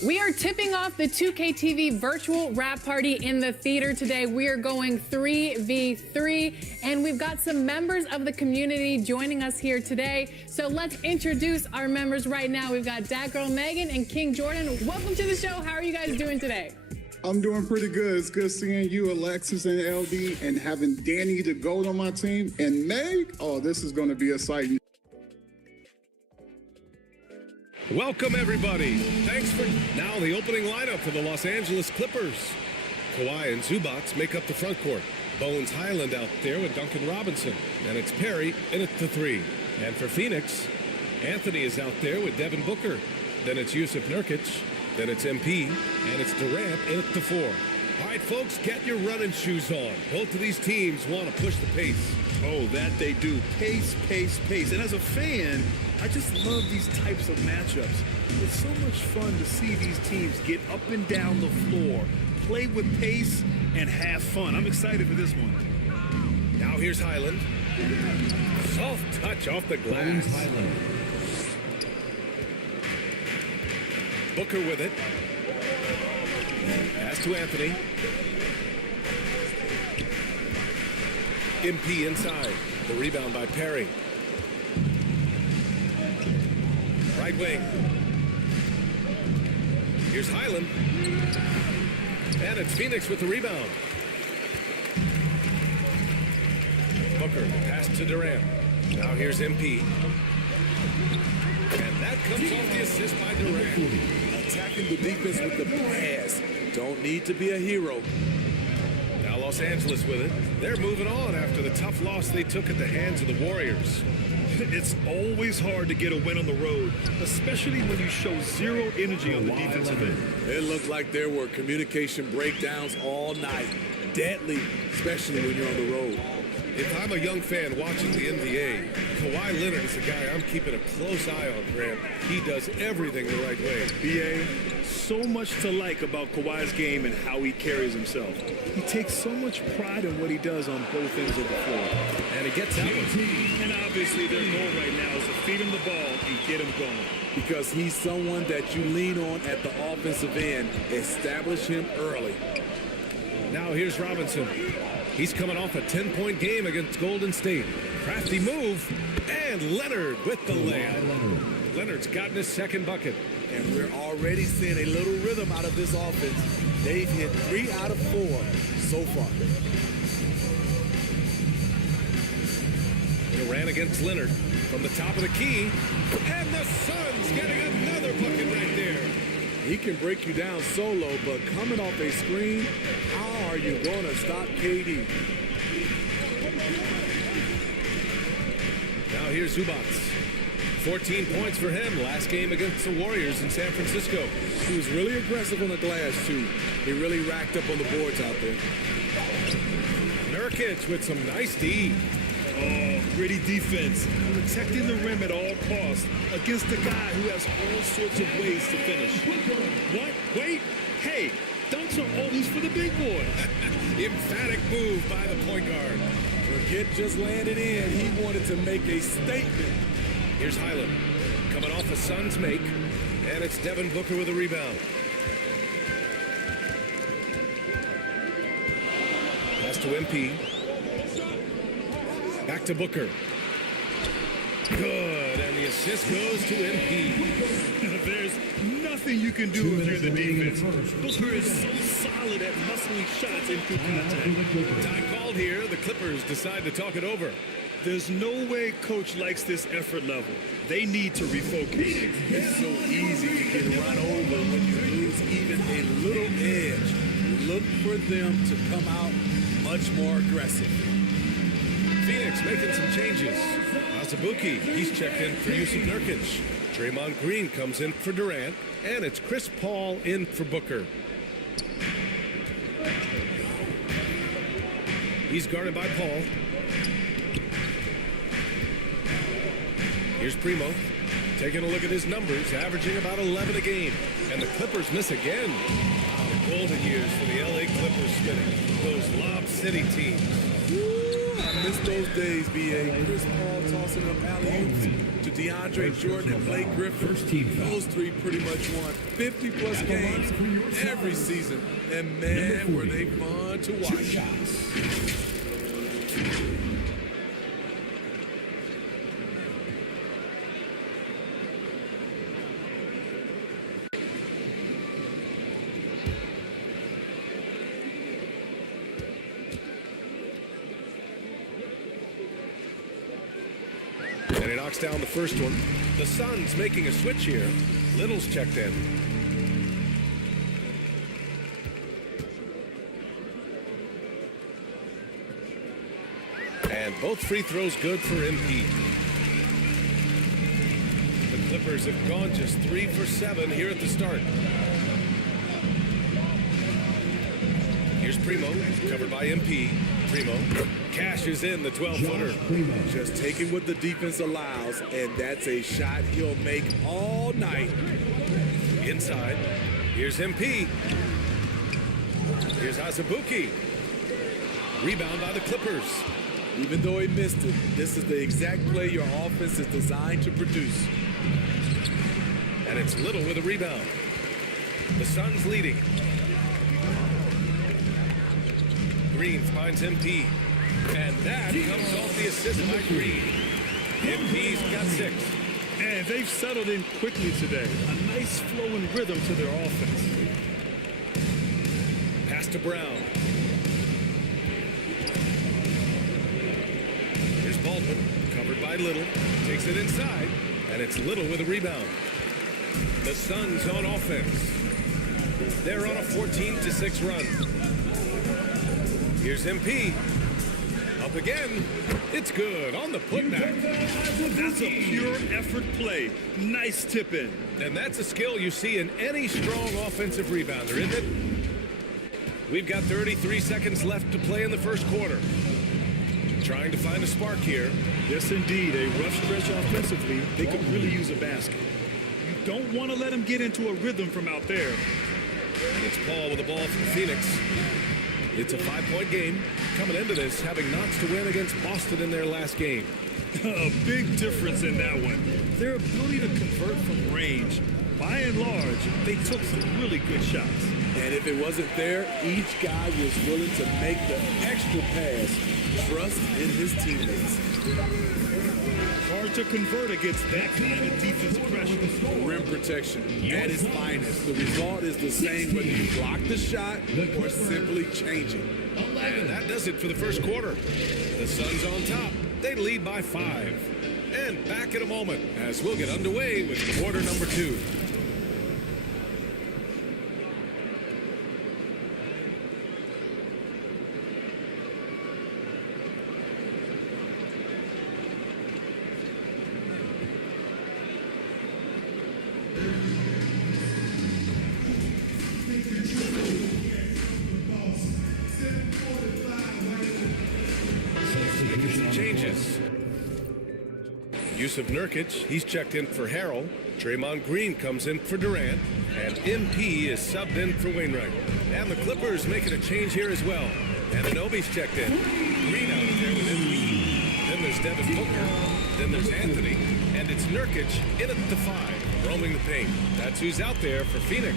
We are tipping off the 2K TV virtual wrap party in the theater today. We are going 3v3, and we've got some members of the community joining us here today. So let's introduce our members right now. We've got Dat Girl Megan and King Jordan. Welcome to the show. How are you guys doing today? I'm doing pretty good. It's good seeing you, Alexis and LD, and having Danny the GOAT on my team. And Meg, oh, this is going to be exciting. Welcome, everybody. Thanks for now the opening lineup for the Los Angeles Clippers. Kawhi and Zubats make up the front court. Bones Highland out there with Duncan Robinson. And it's Perry in at the 3. And for Phoenix, Anthony is out there with Devin Booker. Then it's Yusuf Nurkic. Then it's MP. And it's Durant in at the 4. All right, folks, get your running shoes on. Both of these teams want to push the pace. Oh, that they do. Pace, pace, pace. And as a fan, I just love these types of matchups. It's so much fun to see these teams get up and down the floor, play with pace, and have fun. I'm excited for this one. Now here's Highland. Soft touch off the glass. Highland. Booker with it. Pass to Anthony. MP inside. The rebound by Perry. Right wing. Here's Highland. And it's Phoenix with the rebound. Booker, pass to Durant. Now here's MP. And that comes off the assist by Durant. Attacking the defense with the pass. Don't need to be a hero. Now Los Angeles with it. They're moving on after the tough loss they took at the hands of the Warriors. It's always hard to get a win on the road, especially when you show zero energy on the defensive end. It looked like there were communication breakdowns all night. Deadly, especially when you're on the road. If I'm a young fan watching the NBA, Kawhi Leonard is a guy I'm keeping a close eye on, Grant. He does everything the right way. BA, so much to like about Kawhi's game and how he carries himself. He takes so much pride in what he does on both ends of the floor. And he gets out. And obviously their goal right now is to feed him the ball and get him going. Because he's someone that you lean on at the offensive end. Establish him early. Now here's Robinson. He's coming off a 10-point game against Golden State. Crafty move, and Leonard with the layup. Leonard's gotten his second bucket. And we're already seeing a little rhythm out of this offense. They've hit 3 out of 4 so far. Durant against Leonard from the top of the key. And the Suns getting another bucket right there. He can break you down solo, but coming off a screen, how are you going to stop KD? Now here's Zubats. 14 points for him last game against the Warriors in San Francisco. He was really aggressive on the glass, too. He really racked up on the boards out there. Nurkic with some nice D. Oh, gritty defense, protecting the rim at all costs against a guy who has all sorts of ways to finish. What? Wait, hey, dunks are always for the big boy. Emphatic move by the point guard. Forget just landing in. He wanted to make a statement. Here's Highland coming off a Suns make, and it's Devin Booker with a rebound. Pass to MP. Back to Booker. Good, and the assist goes to MP. There's nothing you can do if you're the defense. Booker is so solid at muscling shots in good contact. Time called here. The Clippers decide to talk it over. There's no way coach likes this effort level. They need to refocus. It's so easy to get run over when you lose even a little edge. Look for them to come out much more aggressive. Phoenix making some changes. Azubuike, he's checked in for Yusuf Nurkic. Draymond Green comes in for Durant, and it's Chris Paul in for Booker. He's guarded by Paul. Here's Primo, taking a look at his numbers, averaging about 11 a game. And the Clippers miss again. The golden years for the LA Clippers spinning. Those Lob City teams. Woo, I miss those days, B.A. Chris Paul tossing up alley-oops to DeAndre Jordan and Blake Griffin. Those three pretty much won 50-plus games every season. And, man, were they fun to watch. And he knocks down the first one. The Suns making a switch here. Little's checked in. And both free throws good for MP. The Clippers have gone just 3 for 7 here at the start. Here's Primo, covered by MP. Primo cashes in the 12-footer. Just taking what the defense allows, and that's a shot he'll make all night. Inside, here's MP. Here's Azubuike. Rebound by the Clippers. Even though he missed it, this is the exact play your offense is designed to produce. And it's Little with a rebound. The Suns leading. Green finds MP. And that comes off the assist by Green. MP's got 6. And they've settled in quickly today. A nice flowing rhythm to their offense. Pass to Brown. Here's Baldwin, covered by Little. Takes it inside, and it's Little with a rebound. The Suns on offense. They're on a 14-6 run. Here's MP. Up again. It's good on the putback. That's a pure effort play. Nice tip in. And that's a skill you see in any strong offensive rebounder, isn't it? We've got 33 seconds left to play in the first quarter. Trying to find a spark here. Yes, indeed. A rough stretch offensively. They could really use a basket. You don't want to let them get into a rhythm from out there. And it's Paul with the ball from Phoenix. It's a 5-point game. Coming into this, having notched to win against Boston in their last game. A big difference in that one. Their ability to convert from range. By and large, they took some really good shots. And if it wasn't there, each guy was willing to make the extra pass. Trust in his teammates. Hard to convert against that kind of defensive pressure. Rim protection at its finest. The result is the same whether you block the shot or simply change it. And that does it for the first quarter. The Suns on top. They lead by 5. And back in a moment as we'll get underway with quarter number 2. Making some changes. Yusuf Nurkic, he's checked in for Harrell. Draymond Green comes in for Durant. And MP is subbed in for Wainwright. And the Clippers making a change here as well. And Anunoby's checked in. Green out there with MP. Then there's Devin Booker. Then there's Anthony. And it's Nurkic in at the 5, roaming the paint. That's who's out there for Phoenix.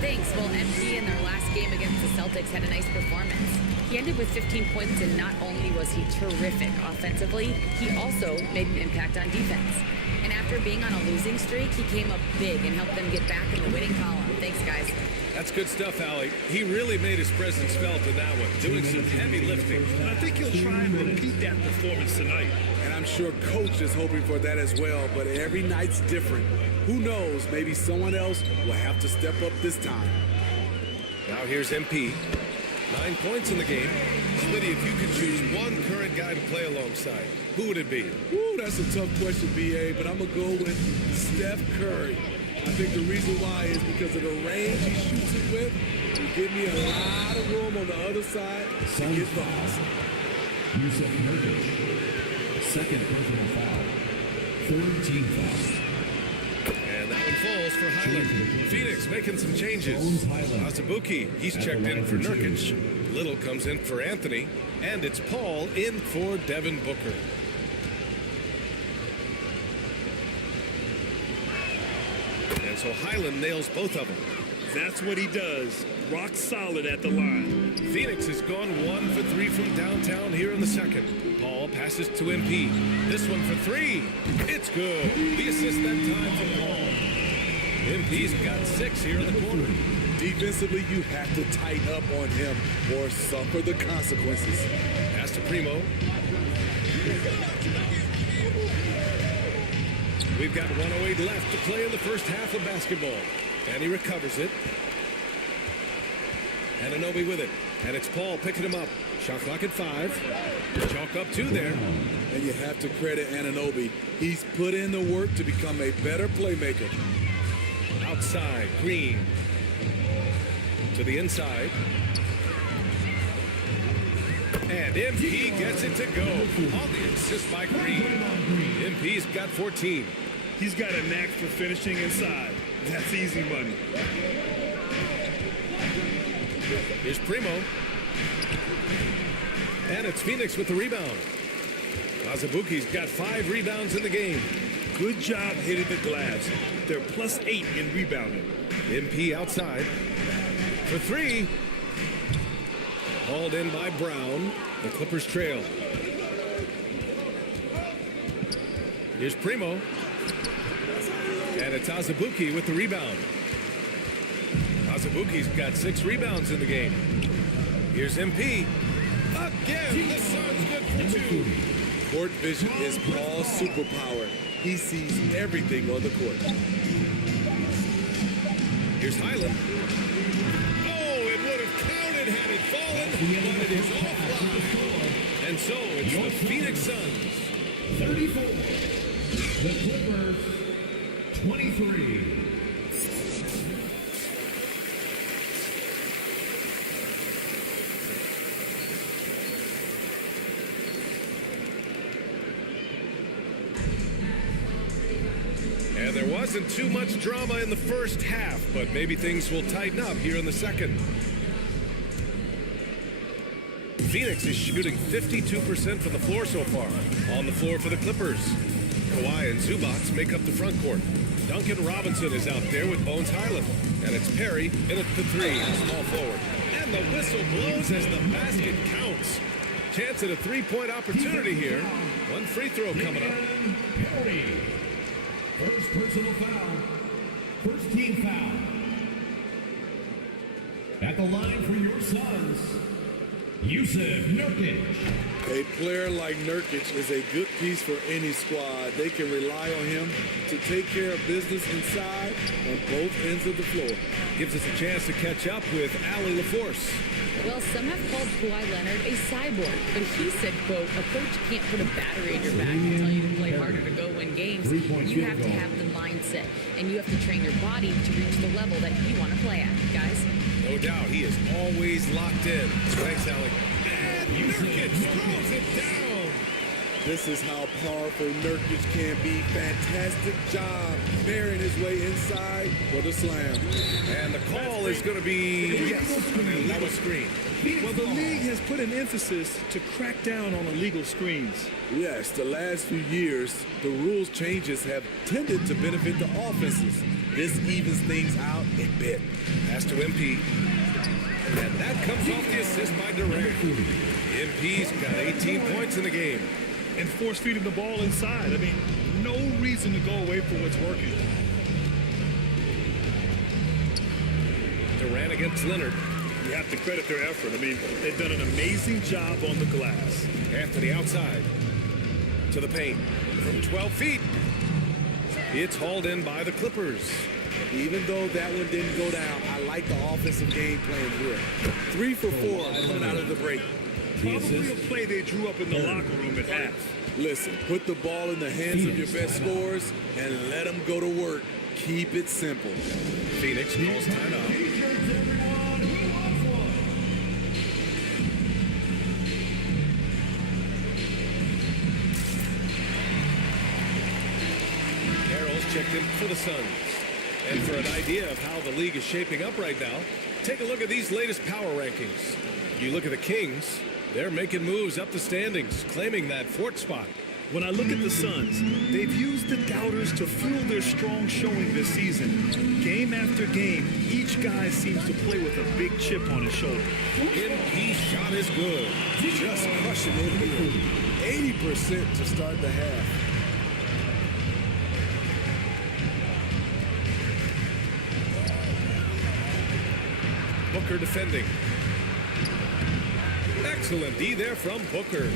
Thanks. Well, MP in their last game against the Celtics had a nice performance. He ended with 15 points, and not only was he terrific offensively, he also made an impact on defense. And after being on a losing streak, he came up big and helped them get back in the winning column. Thanks, guys. That's good stuff, Allie. He really made his presence felt in that one, doing some heavy lifting. And I think he'll try and repeat that performance tonight. And I'm sure Coach is hoping for that as well, but every night's different. Who knows, maybe someone else will have to step up this time. Now here's MP. 9 points in the game. Smitty, if you could choose one current guy to play alongside, who would it be? Woo, that's a tough question, BA, but I'm going to go with Steph Curry. I think the reason why is because of the range he shoots it with. He give me a lot of room on the other side to get buckets. Yusuf Nurkic, second personal foul, third team foul. And that one falls for Highland. Phoenix making some changes. Azubuike, he's checked in for Nurkic. Little comes in for Anthony. And it's Paul in for Devin Booker. And so Highland nails both of them. That's what he does. Rock solid at the line. Phoenix has gone 1 for 3 from downtown here in the second. Paul passes to MP. This one for 3. It's good. The assist that time from Paul. MP's got 6 here in the quarter. Defensively, you have to tighten up on him or suffer the consequences. Pass to Primo. We've got 1:08 left to play in the first half of basketball. And he recovers it. And Anunoby with it. And it's Paul picking him up. Shot clock at 5. Chalk up 2 there. And you have to credit Anunoby. He's put in the work to become a better playmaker. Outside, Green. To the inside. And MP gets it to go. On the assist by Green. MP's got 14. He's got a knack for finishing inside. That's easy money. Here's Primo. And it's Phoenix with the rebound. Azubuike's got 5 rebounds in the game. Good job hitting the glass. They're +8 in rebounding. MP outside. For 3. Hauled in by Brown. The Clippers trail. Here's Primo. And it's Azubuike with the rebound. Azubuike's got 6 rebounds in the game. Here's MP. Again, the Suns good for 2. Court vision is Paul's superpower. He sees everything on the court. Here's Highland. Oh, it would have counted had it fallen, but it is offline. And so it's the Phoenix Suns. 34. The Clippers, 23. And there wasn't too much drama in the first half, but maybe things will tighten up here in the second. Phoenix is shooting 52% from the floor so far. On the floor for the Clippers. Kawhi and Zubac make up the front court. Duncan Robinson is out there with Bones Highland. And it's Perry in at the 3, small forward. And the whistle blows as the basket counts. Chance at a 3-point opportunity here. One free throw coming up. Perry. First personal foul. First team foul. At the line for your Suns, Yusuf Nurkic. A player like Nurkic is a good piece for any squad. They can rely on him to take care of business inside on both ends of the floor. Gives us a chance to catch up with Allie LaForce. Well, some have called Kawhi Leonard a cyborg, but he said, quote, a coach can't put a battery in your back and tell you to play harder to go win games. You have to have the mindset, and you have to train your body to reach the level that you want to play at, guys. No doubt, he is always locked in. Thanks, Alec. And Nurkic throws it down. This is how powerful Nurkic can be. Fantastic job marrying his way inside for the slam. And the call is going to be, yes, an illegal screen. Well, the league has put an emphasis to crack down on illegal screens. Yes, the last few years, the rules changes have tended to benefit the offenses. This evens things out a bit. Pass to MP. And that comes off the assist by Durant. MP's got 18 points in the game. And force feeding the ball inside. I mean, no reason to go away from what's working. Durant against Leonard. You have to credit their effort. I mean, they've done an amazing job on the glass. Anthony outside to the paint from 12 feet. It's hauled in by the Clippers. Even though that one didn't go down, I like the offensive game plan here. 3 for 4 coming out of the break. Probably a play they drew up in the locker room at half. Listen, put the ball in the hands of your best scorers and let them go to work. Keep it simple. Phoenix calls timeout. Carroll's checked in for the Suns. And for an idea of how the league is shaping up right now, take a look at these latest power rankings. You look at the Kings, they're making moves up the standings, claiming that fourth spot. When I look at the Suns, they've used the doubters to fuel their strong showing this season. Game after game, each guy seems to play with a big chip on his shoulder. MP shot is good. Just crushing it here. 80% to start the half. Booker defending. Excellent D there from Booker.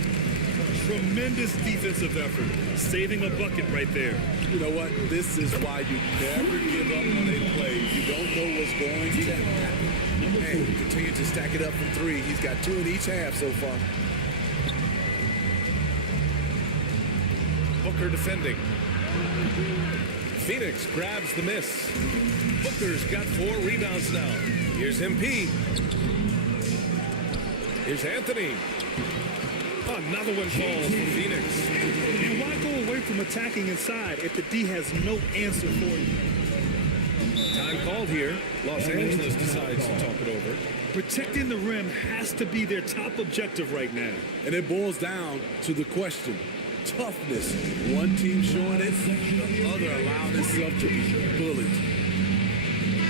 Tremendous defensive effort, saving a bucket right there. You know what? This is why you never give up on a play. You don't know what's going to happen. And continue to stack it up from 3. He's got 2 in each half so far. Booker defending. Phoenix grabs the miss. Booker's got 4 rebounds now. Here's MP. Here's Anthony. Another one falls from Phoenix. And why go away from attacking inside if the D has no answer for you? Time called here. Los Angeles decides to talk it over. Protecting the rim has to be their top objective right now. And it boils down to the question. Toughness. One team showing it, the other allowing itself to be bullied.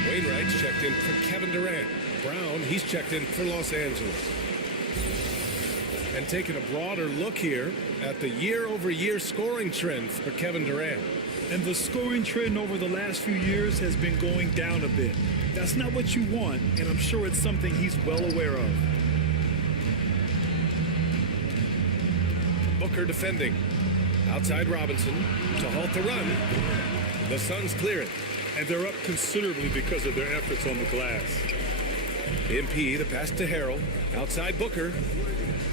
Wainwright's checked in for Kevin Durant. Brown, he's checked in for Los Angeles. And taking a broader look here at the year-over-year scoring trend for Kevin Durant. And the scoring trend over the last few years has been going down a bit. That's not what you want, and I'm sure it's something he's well aware of. Booker defending. Outside Robinson to halt the run. The Suns clear it. And they're up considerably because of their efforts on the glass. MP, the pass to Harrell. Outside Booker.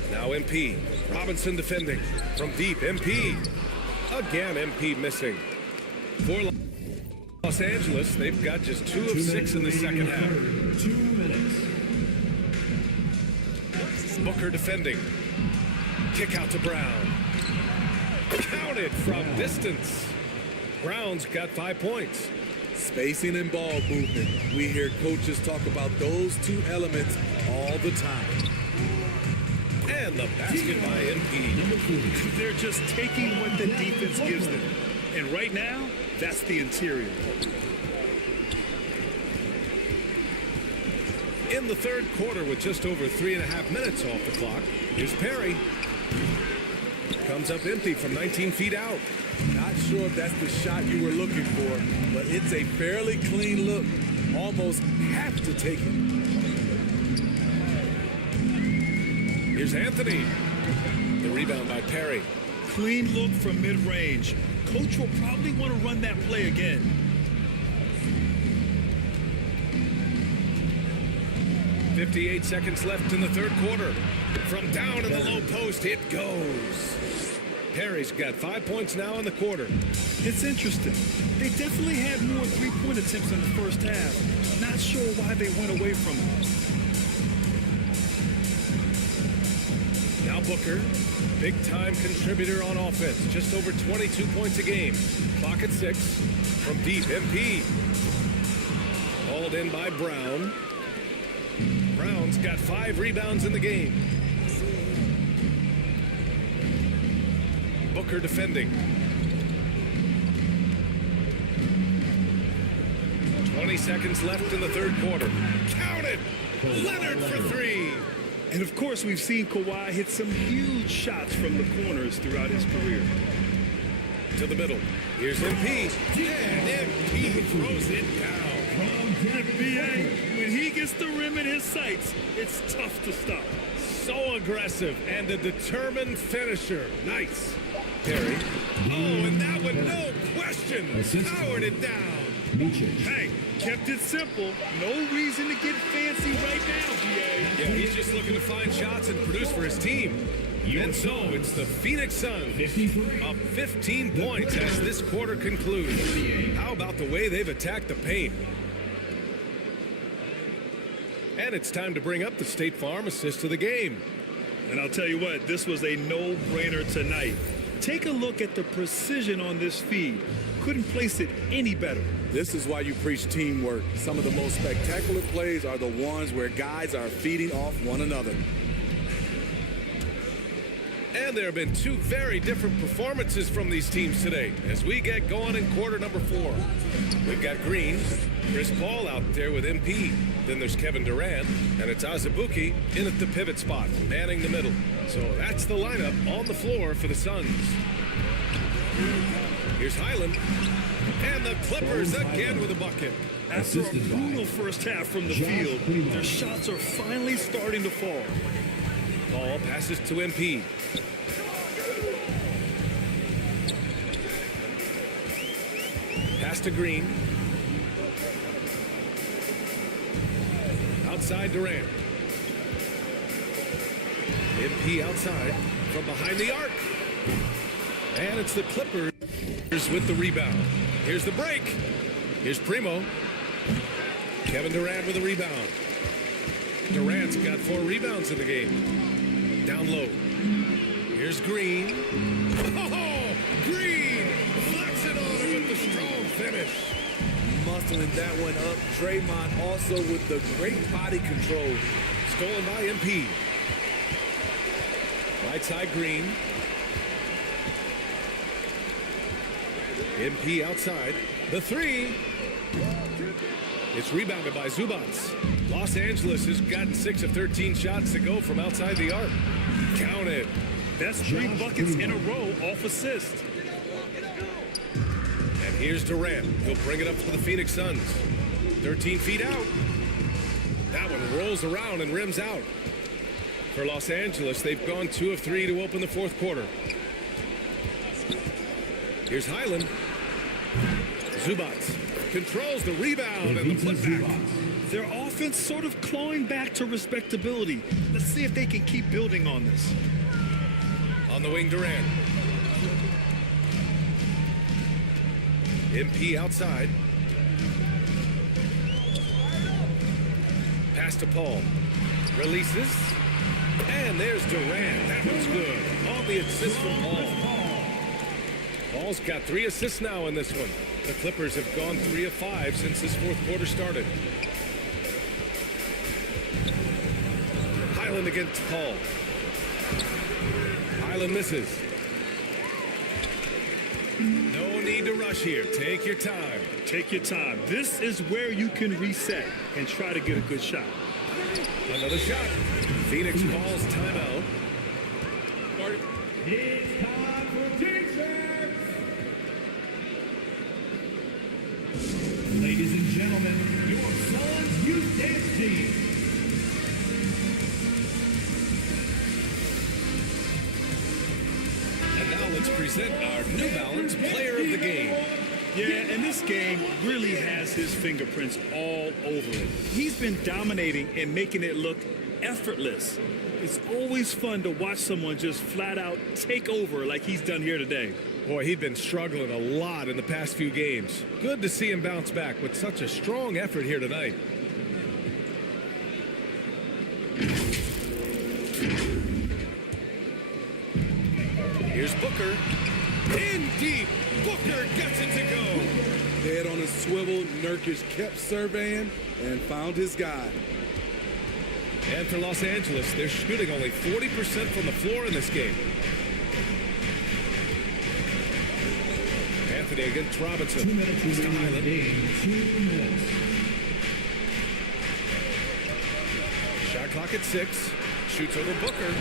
Now MP. Robinson defending. From deep, MP. Again, MP missing. For Los Angeles, they've got just 2 of 6 in the second half. 2 minutes. Booker defending. Kick out to Brown. Counted from distance. Brown's got 5 points. Spacing and ball movement. We hear coaches talk about those 2 elements all the time. And the basket by MP. They're just taking what the defense gives them. And right now, that's the interior. In the third quarter with just over 3.5 minutes off the clock, here's Perry. Comes up empty from 19 feet out. Not sure if that's the shot you were looking for, but it's a fairly clean look. Almost have to take it. Here's Anthony. The rebound by Perry. Clean look from mid-range. Coach will probably want to run that play again. .58 seconds left in the third quarter. From down in the low post, it goes. Perry's got 5 points now in the quarter. It's interesting. They definitely had more three-point attempts in the first half. Not sure why they went away from it. Now Booker, big-time contributor on offense. Just over 22 points a game. Clock at 6. From deep, MP. Hauled in by Brown. Brown's got 5 rebounds in the game. Booker defending. 20 seconds left in the third quarter. Count it! Leonard for 3. And of course, we've seen Kawhi hit some huge shots from the corners throughout his career. To the middle. Here's MP. And MP throws it down. NBA, when he gets the rim in his sights, it's tough to stop. So aggressive and a determined finisher. Nice. Perry. Oh, and that one, no question, powered it down. Hey, kept it simple. No reason to get fancy right now, BA. Yeah, he's just looking to find shots and produce for his team. And so it's the Phoenix Suns up 15 points as this quarter concludes. How about the way they've attacked the paint? And it's time to bring up the State Farm assist of the game. And I'll tell you what, this was a no-brainer tonight. Take a look at the precision on this feed. Couldn't place it any better. This is why you preach teamwork. Some of the most spectacular plays are the ones where guys are feeding off one another. And there have been 2 very different performances from these teams today as we get going in quarter number 4. We've got Green, Chris Paul out there with MP. Then there's Kevin Durant, and it's Azubuike in at the pivot spot, manning the middle. So that's the lineup on the floor for the Suns. Here's Highland, and the Clippers again with a bucket. After a brutal first half from the field, their shots are finally starting to fall. Ball passes to MP. Pass to Green. Outside Durant. MP outside from behind the arc. And it's the Clippers with the rebound. Here's the break. Here's Primo. Kevin Durant with a rebound. Durant's got 4 rebounds in the game. Down low. Here's Green. Oh, Green flex it on him with the strong finish. Muscling that one up. Draymond also with the great body control. Stolen by MP. Right side Green. MP outside. The 3. It's rebounded by Zubats. Los Angeles has gotten 6 of 13 shots to go from outside the arc. Count it. That's 3 buckets in a row off assist. And here's Durant. He'll bring it up for the Phoenix Suns. 13 feet out. That one rolls around and rims out. For Los Angeles, they've gone 2 of 3 to open the fourth quarter. Here's Highland. Zubats controls the rebound and the putback. Their offense sort of clawing back to respectability. Let's see if they can keep building on this. On the wing, Durant. MP outside. Pass to Paul. Releases. And there's Durant. That one's good. On the assist from Paul. Paul's got 3 assists now in this one. The Clippers have gone 3 of 5 since this fourth quarter started. Highland against Paul. Highland misses. No need to rush here. Take your time. Take your time. This is where you can reset and try to get a good shot. Another shot. Phoenix calls timeout. It's time for t-shirts. Ladies and gentlemen, your Suns Youth Dance Team. let's present our New Balance Player of the Game. Yeah, and this game really has his fingerprints all over it. He's been dominating and making it look effortless. It's always fun to watch someone just flat out take over like he's done here today. Boy, he'd been struggling a lot in the past few games. Good to see him bounce back with such a strong effort here tonight. Here's Booker. In deep. Booker gets it to go. Head on a swivel, Nurkic kept surveying and found his guy. And for Los Angeles, they're shooting only 40% from the floor in this game. Anthony against Robinson. 2 minutes To remaining in the Highland. game. 2 minutes. Shot clock at 6. Shoots over Booker.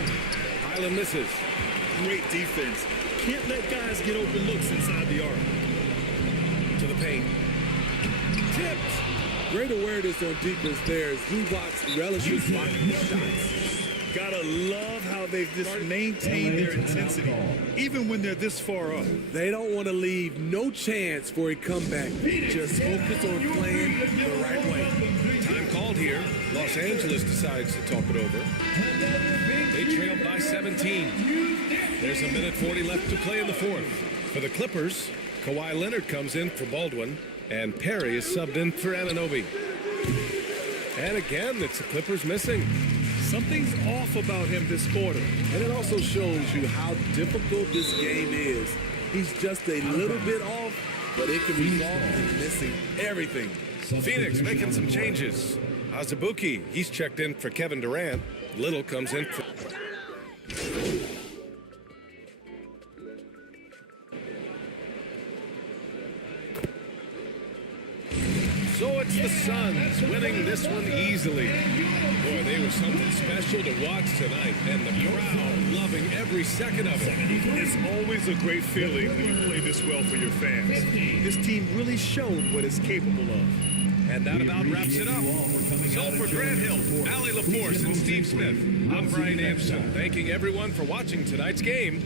Highland misses. Great defense. Can't let guys get open looks inside the arc. To the paint. Tipped. Great awareness on defense there as Zubac relishes blocking the shots. Gotta love how they've just maintained their intensity, even when they're this far up. They don't want to leave no chance for a comeback. Just focus on playing the right way. Time called here. Los Angeles decides to talk it over. They trailed by 17. There's a minute 40 left to play in the fourth. For the Clippers, Kawhi Leonard comes in for Baldwin, and Perry is subbed in for Anunoby. And again, it's the Clippers missing. Something's off about him this quarter. And it also shows you how difficult this game is. He's just a little bit off, but it can result in missing everything. Phoenix making some changes. Azubuike, he's checked in for Kevin Durant. Little comes in for... So it's the Suns winning this one easily. Boy, they were something special to watch tonight, and the crowd loving every second of it. It's always a great feeling when you play this well for your fans. This team really showed what it's capable of. And that about wraps it up. So for Grant Hill, Allie LaForce, and Steve Smith, I'm Brian Anderson, thanking everyone for watching tonight's game.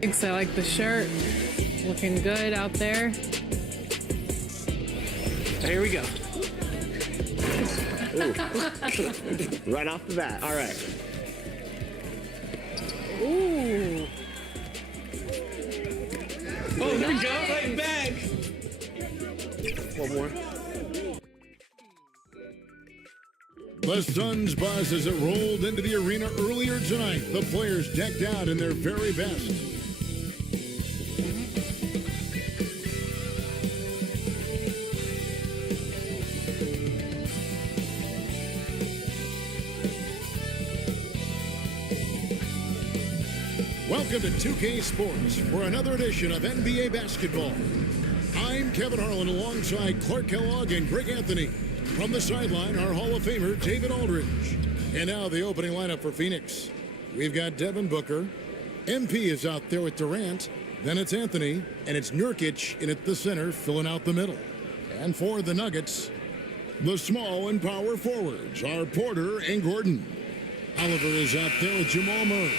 Thanks, I like the shirt. Looking good out there. Here we go. Right off the bat. All right. Ooh. Oh, here we go. Right back. One more. The Suns buzz as it rolled into the arena earlier tonight. The players decked out in their very best. Welcome to 2K Sports for another edition of NBA basketball. I'm Kevin Harlan alongside Clark Kellogg and Greg Anthony. From the sideline, our Hall of Famer, David Aldridge. And now the opening lineup for Phoenix. We've got Devin Booker. MP is out there with Durant. Then it's Anthony, and it's Nurkic in at the center, filling out the middle. And for the Nuggets, the small and power forwards are Porter and Gordon. Oliver is out there with Jamal Murray.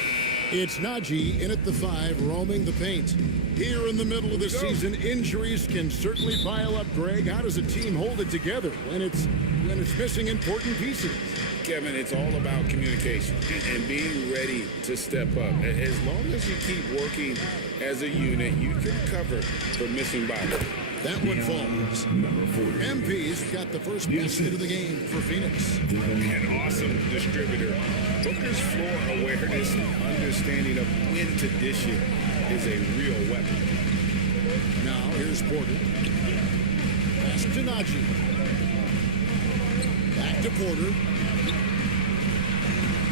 It's Najee in at the 5, roaming the paint. Here in the middle of the season, injuries can certainly pile up, Greg. How does a team hold it together when it's missing important pieces? Kevin, it's all about communication and being ready to step up. As long as you keep working as a unit, you can cover for missing bodies. That one falls. MP's got the first basket of the game for Phoenix. An awesome distributor. Booker's floor awareness and understanding of when to dish it is a real weapon. Now here's Porter. Pass to Najee. Back to Porter.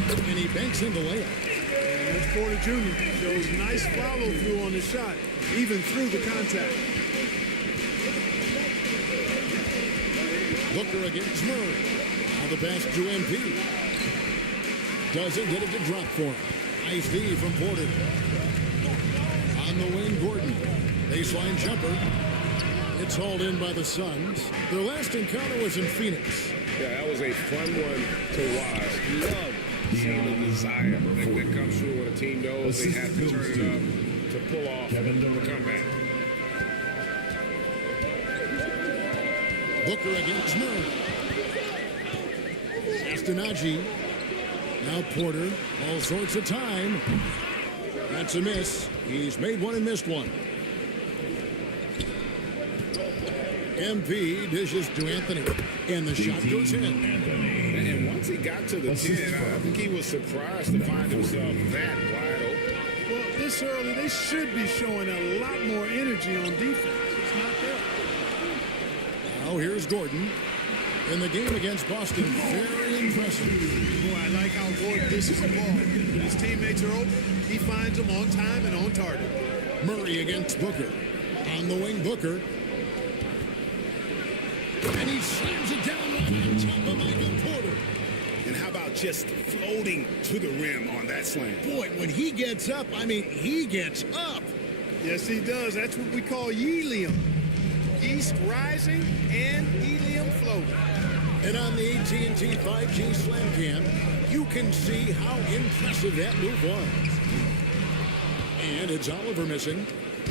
And he banks in the layup. And that's Porter Jr. Shows nice follow through on the shot, even through the contact. Booker against Murray. Now the pass to MP. Doesn't get it to drop for him. Nice D from Porter. On the wing, Gordon. Baseline jumper. It's hauled in by the Suns. Their last encounter was in Phoenix. Yeah, that was a fun one to watch. Love seeing the desire that comes through when a team knows they have to turn it up to pull off the comeback. Booker against Murray. Pass to Najee. Now Porter, all sorts of time. That's a miss. He's made one and missed one. MP dishes to Anthony, and the shot goes in. And once he got to the 10, I think he was surprised to find himself that wide open. Well, this early, they should be showing a lot more energy on defense. It's not there. Now here's Gordon. In the game against Boston, very impressive. Boy, I like how Gordon dishes the ball. When his teammates are open, he finds them on time and on target. Murray against Booker. On the wing, Booker. And he slams it down right on top of Michael Porter. And how about just floating to the rim on that slam? Boy, when he gets up, I mean, he gets up. Yes, he does. That's what we call helium. East rising and helium floating. And on the AT&T 5G Slam Cam, you can see how impressive that move was. And it's Oliver missing.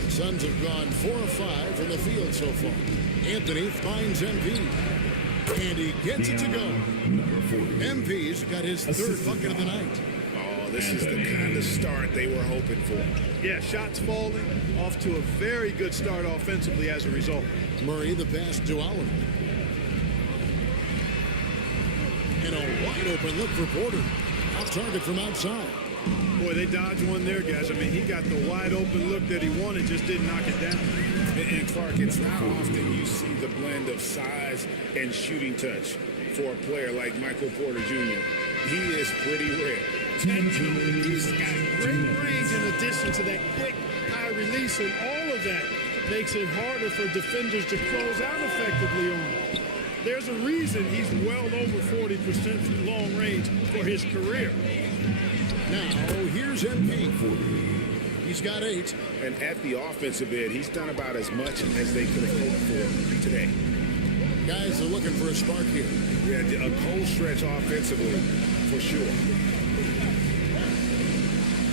The Suns have gone 4 of 5 from the field so far. Anthony finds MP. And he gets it to go. MP's got his third bucket of the night. Oh, this is the kind of start they were hoping for. Yeah, shots falling. Off to a very good start offensively as a result. Murray the pass to Oliver. And a wide open look for Porter. Off target from outside. Boy, they dodged one there, guys. I mean, he got the wide open look that he wanted, just didn't knock it down. And Clark, it's not often you see the blend of size and shooting touch for a player like Michael Porter Jr. He is pretty rare. And he's got great range in addition to that quick, high release, and all of that makes it harder for defenders to close out effectively on him. There's a reason he's well over 40% from long range for his career. Now, here's MP. He's got 8. And at the offensive end, he's done about as much as they could have hoped for today. Guys are looking for a spark here. Yeah, a cold stretch offensively, for sure.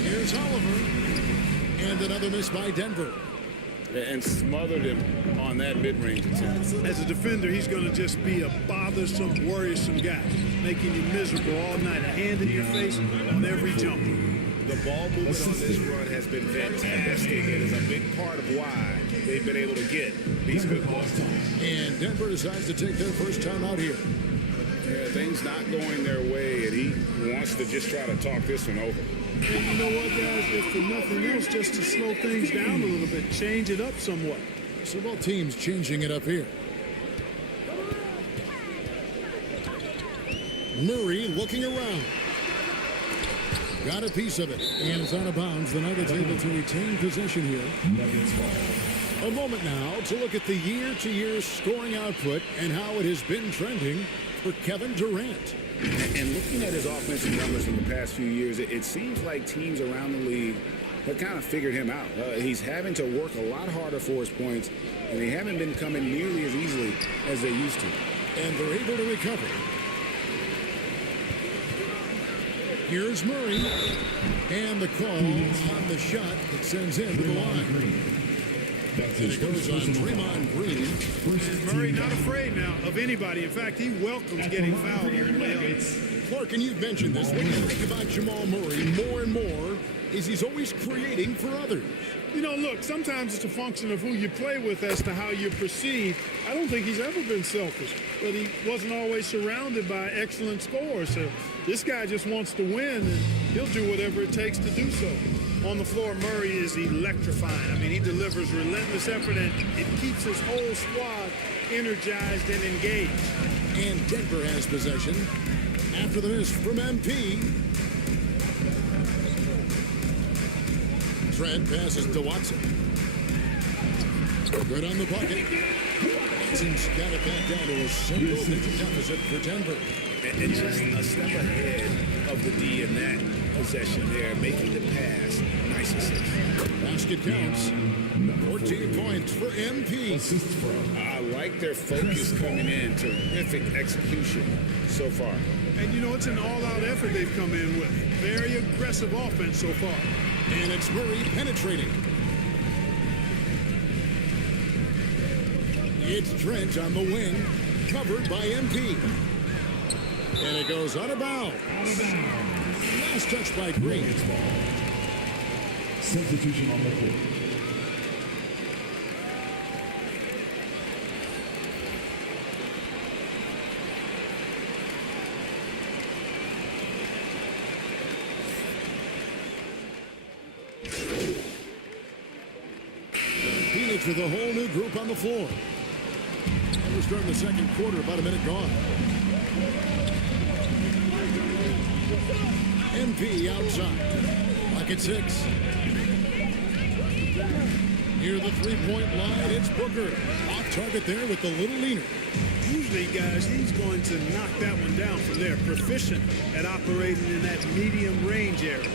Here's Oliver. And another miss by Denver. And smothered him on that mid-range attempt. As a defender, he's going to just be a bothersome, worrisome guy, making you miserable all night, a hand in your face on every jump. The ball movement on this run has been fantastic. It is a big part of why they've been able to get these good balls. And Denver decides to take their first time out here. Yeah, things not going their way, and he wants to just try to talk this one over. And you know what, guys? If for nothing else, just to slow things down a little bit, change it up somewhat. So both teams changing it up here. Murray looking around. Got a piece of it, and it's out of bounds. The Nuggets able to retain possession here. A moment now to look at the year-to-year scoring output and how it has been trending for Kevin Durant. And looking at his offensive numbers in the past few years, it seems like teams around the league have kind of figured him out. He's having to work a lot harder for his points, and they haven't been coming nearly as easily as they used to. And they're able to recover. Here's Murray. And the call on the shot that sends him to the line. And it goes on Draymond Green. Murray not afraid now of anybody. In fact, he welcomes getting fouled on the layup. Clark, and you've mentioned this. What you think about Jamal Murray more and more is he's always creating for others. You know, look, sometimes it's a function of who you play with as to how you're perceived. I don't think he's ever been selfish, but he wasn't always surrounded by excellent scores. So this guy just wants to win, and he'll do whatever it takes to do so. On the floor, Murray is electrifying. I mean, he delivers relentless effort, and it keeps his whole squad energized and engaged. And Denver has possession after the miss from MP. Trent passes to Watson. Good on the bucket. Watson's got it back down to a single-digit deficit for Denver. And just a step ahead of the D in that possession there, making the pass. Nice assist. Basket counts. 14 points for MP. I like their focus coming in. Terrific execution so far. And, you know, it's an all-out effort they've come in with. Very aggressive offense so far. And it's Murray penetrating. It's Trent on the wing, covered by MP. And it goes out of bounds. Last touch by Green. Substitution on the court. Phoenix with a whole new group on the floor. And we're starting the second quarter, about a minute gone. MP outside. Pocket 6. Near the three-point line, it's Booker. Off target there with the little leaner. Usually, guys, he's going to knock that one down from there. Proficient at operating in that medium range area.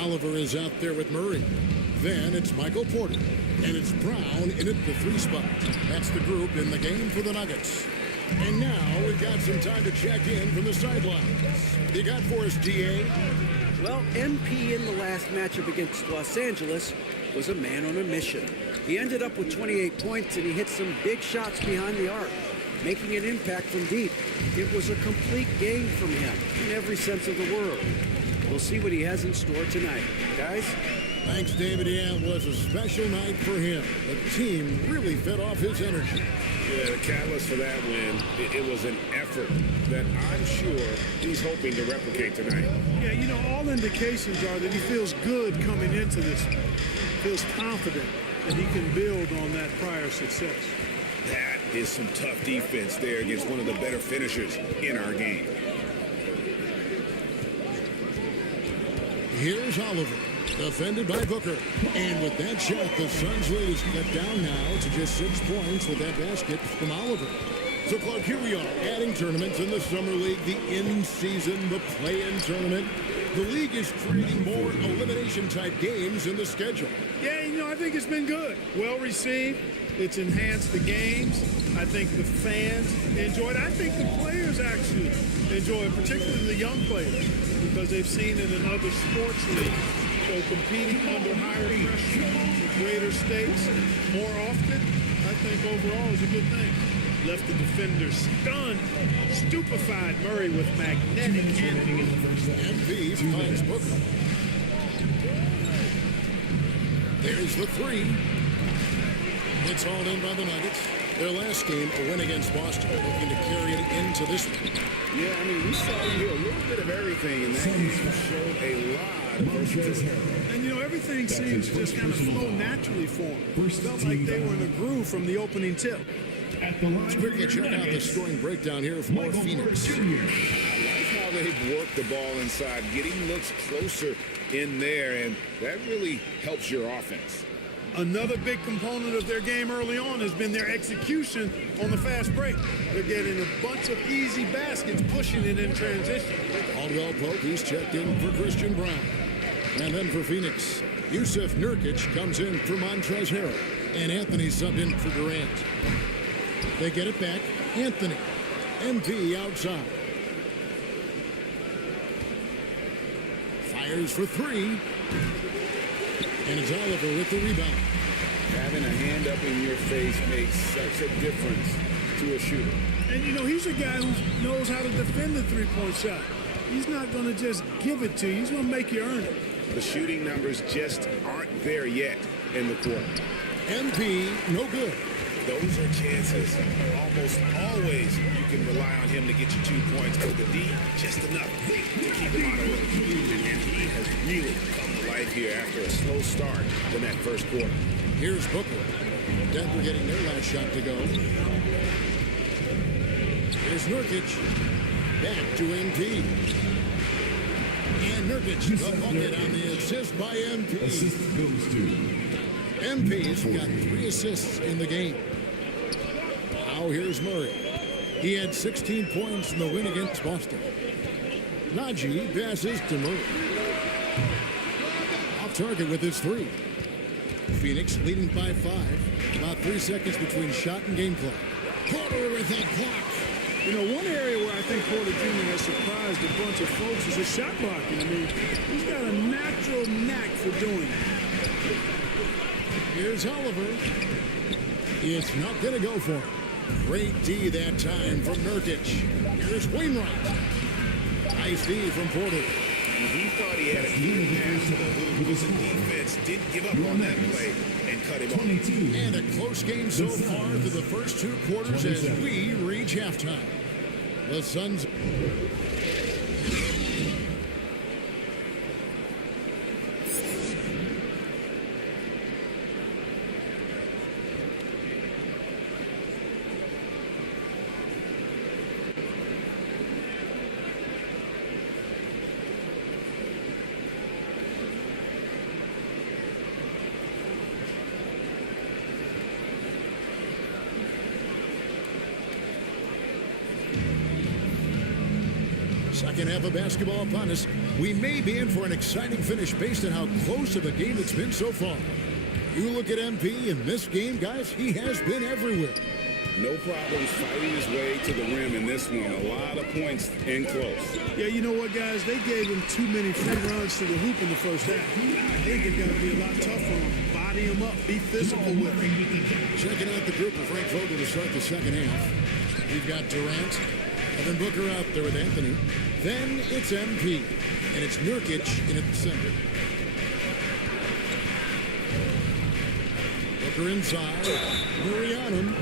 Oliver is out there with Murray. Then it's Michael Porter. And it's Brown in at the 3 spot. That's the group in the game for the Nuggets. And now we've got some time to check in from the sidelines. You got for us, DA? Well, MP in the last matchup against Los Angeles was a man on a mission. He ended up with 28 points, and he hit some big shots behind the arc, making an impact from deep. It was a complete game from him in every sense of the word. We'll see what he has in store tonight. Guys? Thanks, David. Yeah, it was a special night for him. The team really fed off his energy. Yeah, the catalyst for that win, it was an effort that I'm sure he's hoping to replicate tonight. Yeah, you know, all indications are that he feels good coming into this. Feels confident that he can build on that prior success. That is some tough defense there against one of the better finishers in our game. Here's Oliver, defended by Booker. And with that shot, the Suns' lead is cut down now to just 6 points with that basket from Oliver. So, Clark, here we are, adding tournaments in the Summer League, the in-season, the play-in tournament. The league is creating more elimination-type games in the schedule. Yeah, you know, I think it's been good. Well received. It's enhanced the games. I think the fans enjoy it. I think the players actually enjoy it, particularly the young players, because they've seen it in other sports leagues. So competing under higher pressure, with greater stakes, more often, I think overall is a good thing. Left the defender stunned, stupefied. Murray with magnetic energy. MP finds Booker. There's the 3. It's hauled in by the Nuggets. Their last game, a win against Boston, looking to carry it into this one. Yeah, I mean, we saw you do a little bit of everything in that game. Showed a lot of versatility. And, you know, everything seems to just kind of flow naturally for them. Felt like they were in a groove from the opening tip. Let's quickly check out the scoring breakdown here for Phoenix. I like how they've worked the ball inside, getting looks closer in there, and that really helps your offense. Another big component of their game early on has been their execution on the fast break. They're getting a bunch of easy baskets, pushing it in transition. Caldwell Pope, he's checked in for Christian Brown. And then for Phoenix, Yusuf Nurkic comes in for Montrezl Harrell. And Anthony subbed in for Durant. They get it back. Anthony. MP outside. Fires for 3. And it's Oliver with the rebound. Having a hand up in your face makes such a difference to a shooter. And, you know, he's a guy who knows how to defend the three-point shot. He's not going to just give it to you. He's going to make you earn it. The shooting numbers just aren't there yet in the quarter. MP, no good. those are chances. Almost always you can rely on him to get you 2 points, but the D, just enough to keep him out of it. And he has really come to life here after a slow start in that first quarter. Here's Booker. Denver getting their last shot to go. Here's Nurkic. Back to MP. And Nurkic, the bucket on the assist by MP. Assist goes to MP's got 3 assists in the game. Now here's Murray. He had 16 points in the win against Boston. Najee passes to Murray. Off target with his 3. Phoenix leading by 5. About 3 seconds between shot and game clock. Porter with that clock. You know, one area where I think Porter Jr. has surprised a bunch of folks is his shot blocking. I mean, he's got a natural knack for doing it. Here's Oliver. It's not going to go for him. Great D that time from Nurkic. Here's Wainwright. Nice D from Porter. He thought he had a clear pass to the hoop. The defense didn't give up on that play and cut him off. And a close game so far through the first 2 quarters as we reach halftime. The Suns. Second half of basketball upon us. We may be in for an exciting finish based on how close of a game it's been so far. You look at MP in this game, guys, he has been everywhere. No problems fighting his way to the rim in this one. A lot of points in close. Yeah, you know what, guys? They gave him too many free runs to the hoop in the first half. I think it's got to be a lot tougher on him. Body him up. Be physical with him. Checking out the group of Frank Vogel to start the second half. We've got Durant, Devin Booker out there with Anthony. Then it's MP, and it's Nurkic in at the center. Booker inside, Murray on him.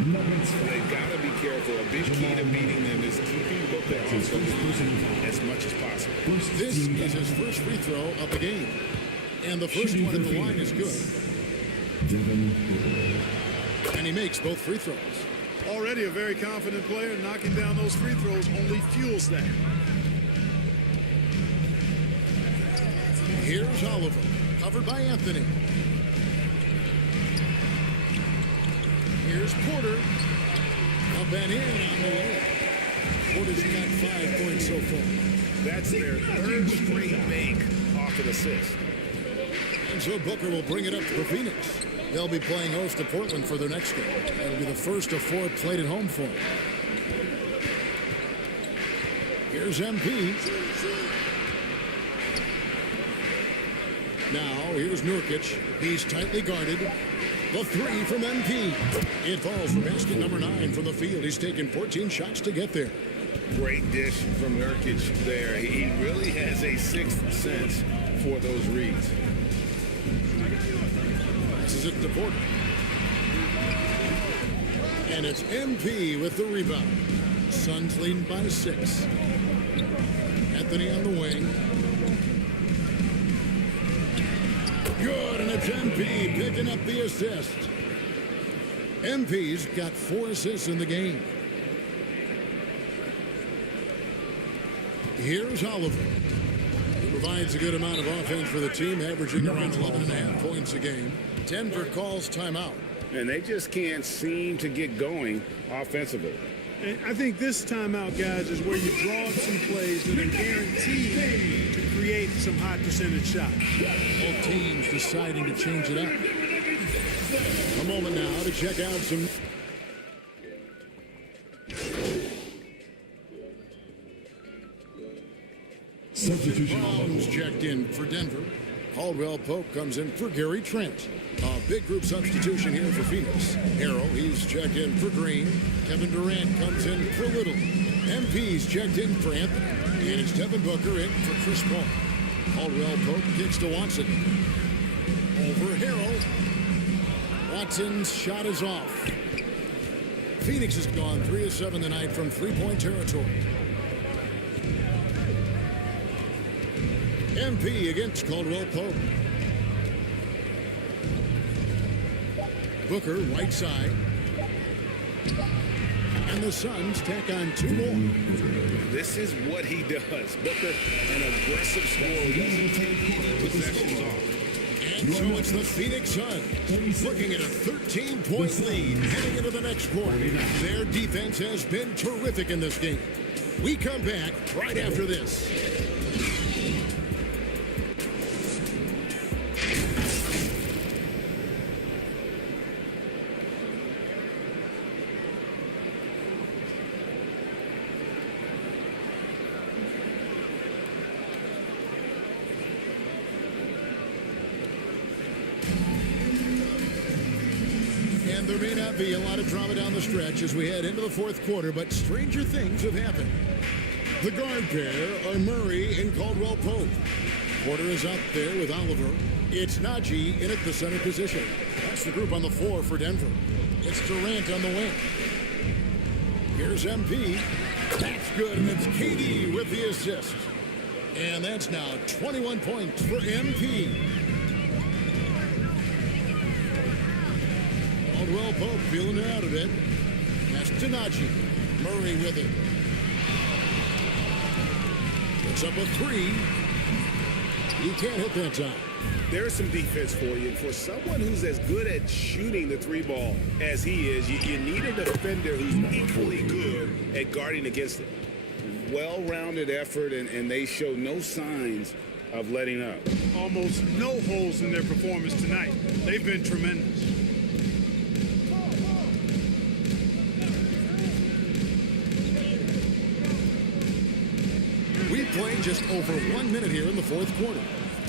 They've got to be careful. A big key to beating them is keeping Booker off the line as much as possible. This is his first free throw of the game, and the first one at the line is good. And he makes both free throws. Already a very confident player. Knocking down those free throws only fuels that. Here's Oliver, covered by Anthony. Here's Porter. Up and in on the way. Porter's got 5 points so far. That's their third straight make off an assist. And so Booker will bring it up to the Phoenix. They'll be playing host to Portland for their next game. It'll be the first of 4 played at home for them. Here's MP. Now, here's Nurkic. He's tightly guarded. The 3 from MP. It falls for basket number 9 from the field. He's taken 14 shots to get there. Great dish from Nurkic there. He really has a sixth sense for those reads. Passes it to Porter. And it's MP with the rebound. Suns leading by 6. Anthony on the wing. Good, and it's MP picking up the assist. MP's got 4 assists in the game. Here's Oliver. He provides a good amount of offense for the team, averaging around 11.5 points a game. Denver calls timeout. And they just can't seem to get going offensively. And I think this timeout, guys, is where you draw up some plays that are guaranteed to create some high percentage shots. Both teams deciding to change it up. A moment now to check out some... Substitution. Browns checked in for Denver. Caldwell Pope comes in for Gary Trent. A big group substitution here for Phoenix. Harrell, he's checked in for Green. Kevin Durant comes in for Little. MP's checked in for Anthony. And it's Devin Booker in for Chris Paul. Caldwell Pope kicks to Watson. Over Harrell. Watson's shot is off. Phoenix has gone 3 of 7 tonight from three-point territory. MP against Caldwell Pope. Booker, right side. And the Suns tack on 2 more. This is what he does. Booker, an aggressive scorer, doesn't take any possessions off. And so it's the Phoenix Suns looking at a 13-point lead heading into the next quarter. Their defense has been terrific in this game. We come back right after this. And there may not be a lot of drama down the stretch as we head into the fourth quarter, but stranger things have happened. The guard pair are Murray and Caldwell Pope. Porter is up there with Oliver. It's Najee in at the center position. That's the group on the floor for Denver. It's Durant on the wing. Here's MP. That's good, and it's KD with the assist. And that's now 21 points for MP. Caldwell Pope feeling it out a bit. Pass to Najee. Murray with it. Puts up a 3. He can't hit that time. There's some defense for you. And for someone who's as good at shooting the 3-ball as he is, you need a defender who's equally good at guarding against it. Well-rounded effort, and they show no signs of letting up. Almost no holes in their performance tonight. They've been tremendous. We play just over 1 minute here in the fourth quarter.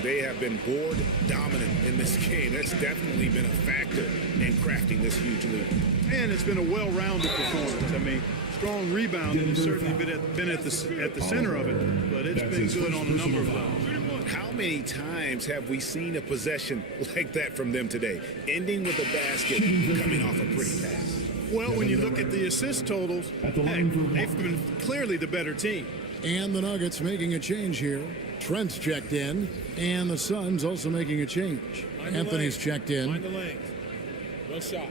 They have been board dominant in this game. That's definitely been a factor in crafting this huge lead. And it's been a well-rounded performance. I mean, strong rebounding has certainly been at the center of it, but it's been good on a number of levels. How many times have we seen a possession like that from them today, ending with a basket, coming off a pretty pass? Well, when you look at the assist totals, heck, they've been clearly the better team. And the Nuggets making a change here. Trent's checked in, and the Suns also making a change. Anthony's checked in. Find the lane. No shot.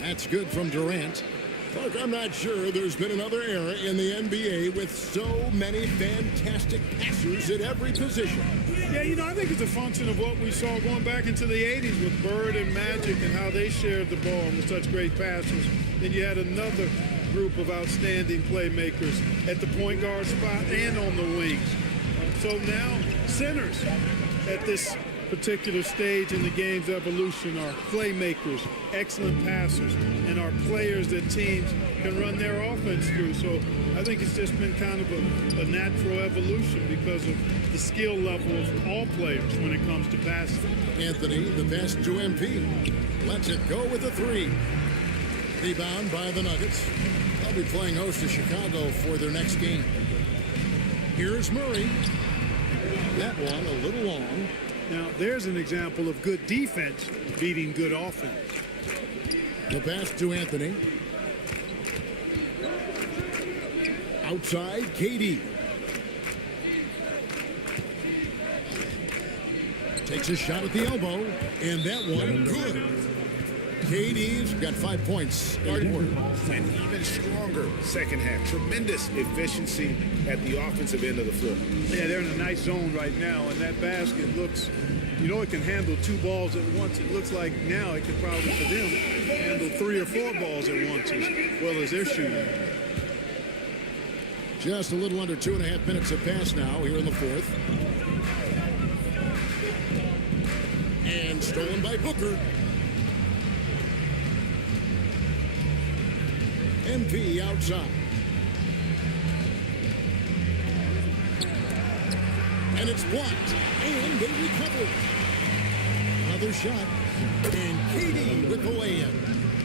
That's good from Durant. Look, I'm not sure there's been another era in the NBA with so many fantastic passers at every position. Yeah, you know, I think it's a function of what we saw going back into the 80s with Bird and Magic and how they shared the ball with such great passers. Then you had another group of outstanding playmakers at the point guard spot and on the wings. So now centers at this particular stage in the game's evolution are playmakers, excellent passers, and are players that teams can run their offense through. So I think it's just been kind of a natural evolution because of the skill level of all players when it comes to passing. Anthony, the pass to MP. Lets it go with a 3. Rebound by the Nuggets. They'll be playing host to Chicago for their next game. Here's Murray. That one a little long. Now, there's an example of good defense beating good offense. The pass to Anthony. Outside, KD. Takes a shot at the elbow, and that one good. KD's got 5 points in the quarter. And even stronger second half. Tremendous efficiency at the offensive end of the floor. Yeah, they're in a nice zone right now, and that basket looks, you know, it can handle 2 balls at once. It looks like now it could probably, for them, handle 3 or 4 balls at once as well as they're shooting. Just a little under 2.5 minutes have passed now here in the fourth. And stolen by Booker. MP outside. And it's blocked. And they recover. Another shot. And KD with the lay-in.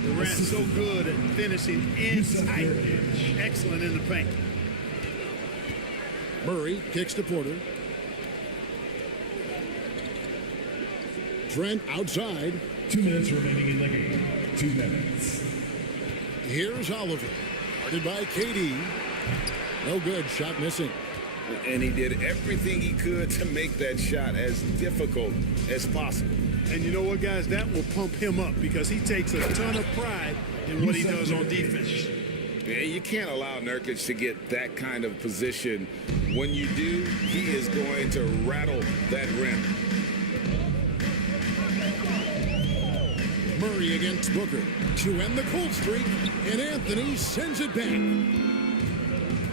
Durant's so good at finishing inside. Excellent in the paint. Murray kicks to Porter. Trent outside. 2 minutes remaining in the game. 2 minutes. Here's Oliver. Guarded by KD. No good. Shot missing. And he did everything he could to make that shot as difficult as possible. And you know what, guys? That will pump him up because he takes a ton of pride in what he does on defense. Yeah, you can't allow Nurkic to get that kind of position. When you do, he is going to rattle that rim. Murray against Booker to end the cold streak, and Anthony sends it back.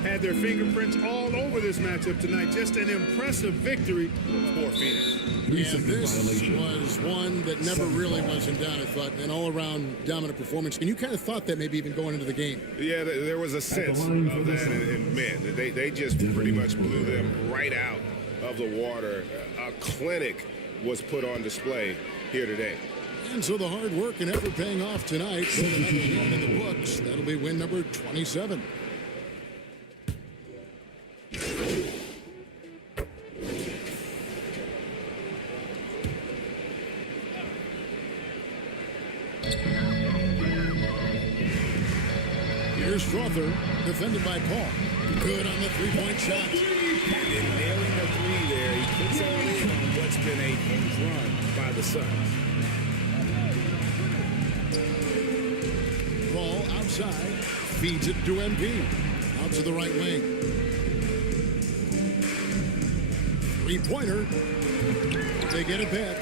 Had their fingerprints all over this matchup tonight. Just an impressive victory for Phoenix. And this was one that never really was in doubt, I thought, an all-around dominant performance. And you kind of thought that maybe even going into the game. Yeah, there was a sense of that, and man, they just pretty much blew them right out of the water. A clinic was put on display here today. And so the hard work and effort paying off tonight. So another win in the books. That'll be win number 27. Here's Strother, defended by Paul. Good on the three-point shot. And in nailing the three there, he puts a lid on what's been a huge run by the Suns. Ball outside, feeds it to MP. Out to the right wing. Three-pointer. They get it back.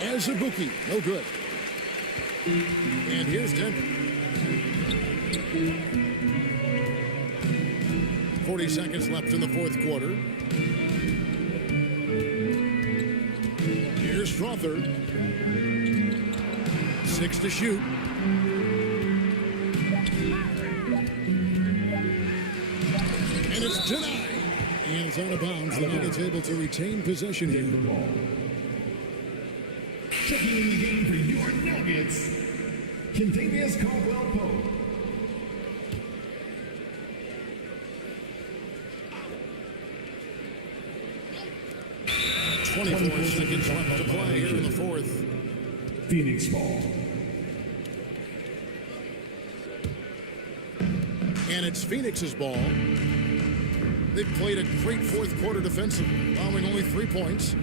Azubuike, no good. And here's Denver. 40 seconds left in the fourth quarter. Here's Strother. 6 to shoot. And it's denied. And it's out of bounds. The Nuggets able to retain possession here. Checking in the game for your Nuggets, Kentavious Caldwell-Pope. 24 seconds left to play here in the fourth. Phoenix ball. And it's Phoenix's ball. They've played a great fourth quarter defensively, allowing only 3 points.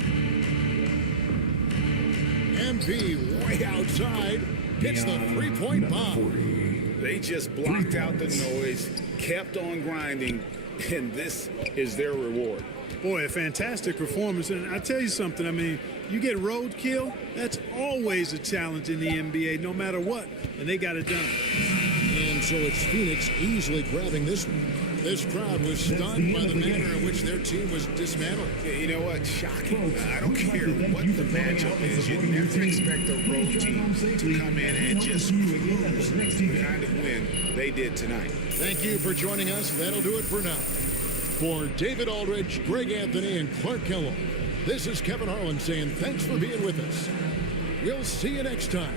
MP way outside, hits the three-point bomb. They just blocked out the noise, kept on grinding, and this is their reward. Boy, a fantastic performance. And I tell you something, I mean, you get roadkill, that's always a challenge in the NBA, no matter what, and they got it done. And so it's Phoenix easily grabbing this one. This crowd was stunned by the manner in which their team was dismantled. You know what? Shocking. I don't care what the matchup is. You never expect a road team to come in and just cruise the kind of win they did tonight. Thank you for joining us. That'll do it for now. For David Aldridge, Greg Anthony, and Clark Kellogg, this is Kevin Harlan saying thanks for being with us. We'll see you next time.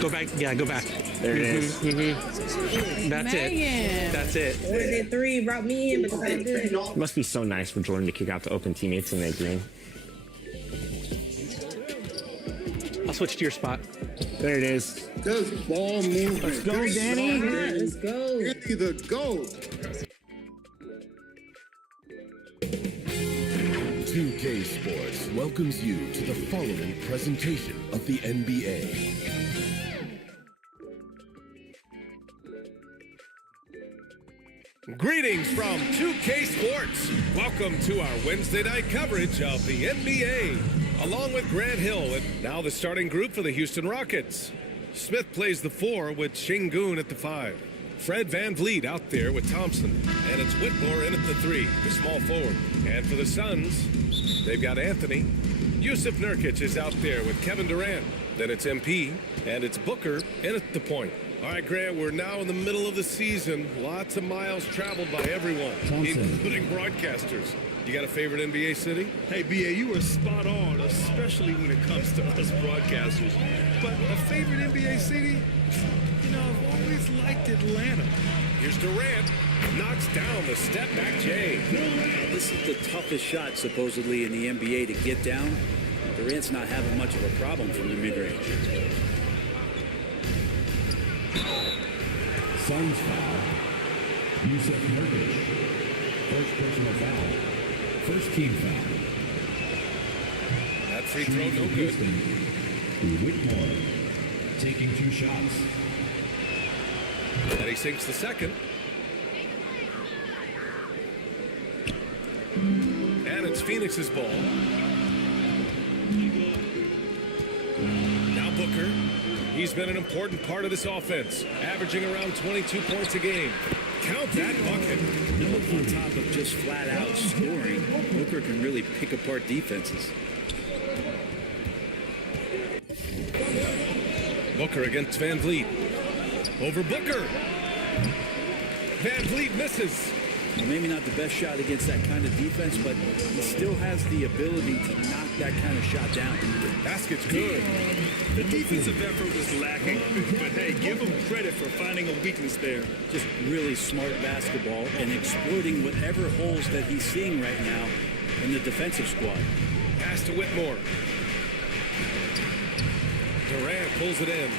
Go back. Yeah, go back. There it is. That's Megan. it. That's it. Jordan did 3, brought me in, but I did. It must be so nice for Jordan to kick out the open teammates and they green. I'll switch to your spot. There it is. Just ball movement. Let's go, Danny. Let's go. Danny the GOAT. 2K Sports welcomes you to the following presentation of the NBA. Greetings from 2K Sports. Welcome to our Wednesday night coverage of the NBA, along with Grant Hill and now the starting group for the Houston Rockets. Smith plays the 4 with Şengün at the 5. Fred VanVleet out there with Thompson, and it's Whitmore in at the 3, the small forward. And for the Suns, they've got Anthony. Yusuf Nurkic is out there with Kevin Durant. Then it's MP, and it's Booker in at the point. All right, Grant, we're now in the middle of the season. Lots of miles traveled by everyone, including broadcasters. You got a favorite NBA city? Hey, BA, you were spot on, especially when it comes to us broadcasters. But a favorite NBA city? You know, I've always liked Atlanta. Here's Durant. Knocks down the step-back J. This is the toughest shot, supposedly, in the NBA to get down. Durant's not having much of a problem from the mid-range. Suns foul. Yusuf Nurkic. First personal foul. First team foul. That free throw no good. Whitmore taking 2 shots. And he sinks the second. And it's Phoenix's ball. Now Booker. He's been an important part of this offense, averaging around 22 points a game. Count that bucket. On top of just flat-out scoring, Booker can really pick apart defenses. Booker against VanVleet. Over Booker. VanVleet misses. Well, maybe not the best shot against that kind of defense, but he still has the ability to knock that kind of shot down. Basket's good. The defensive effort was lacking, but hey, give him credit for finding a weakness there. Just really smart basketball and exploiting whatever holes that he's seeing right now in the defensive squad. Pass to Whitmore. Durant pulls it in.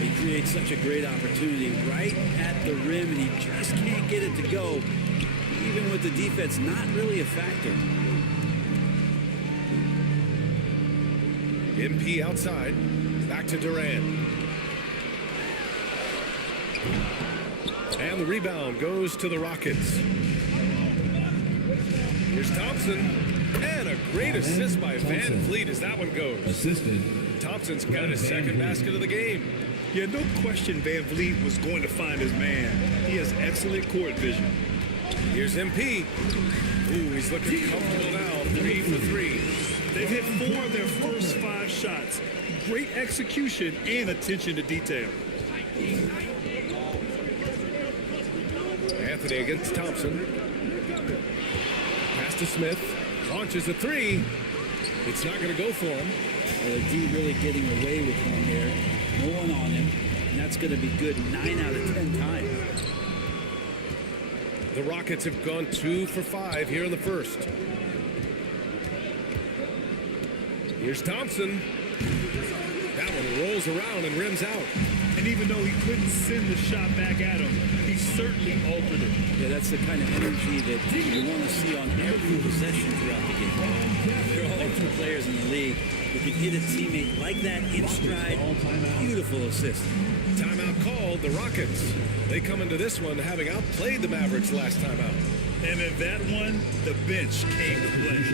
He creates such a great opportunity right at the rim, and he just can't get it to go, even with the defense not really a factor. MP outside. Back to Durant. And the rebound goes to the Rockets. Here's Thompson. And a great assist by VanVleet as that one goes. Assisted. Thompson's got his second basket of the game. Yeah, no question VanVleet was going to find his man. He has excellent court vision. Here's MP. Ooh, he's looking comfortable now. 3 for 3. They've hit 4 of their first 5 shots. Great execution and attention to detail. Anthony against Thompson. Pass to Smith. Launches a 3. It's not going to go for him. The D really getting away with one there. No one on him. And that's going to be good 9 out of 10 times. The Rockets have gone 2 for 5 here in the first. Here's Thompson. That one rolls around and rims out. And even though he couldn't send the shot back at him, he certainly altered it. Yeah, that's the kind of energy that you want to see on every possession throughout the game. There are only 2 players in the league who can hit a teammate like that in stride. Beautiful assist. Timeout called, the Rockets. They come into this one having outplayed the Mavericks last time out. And in that one, the bench came to play.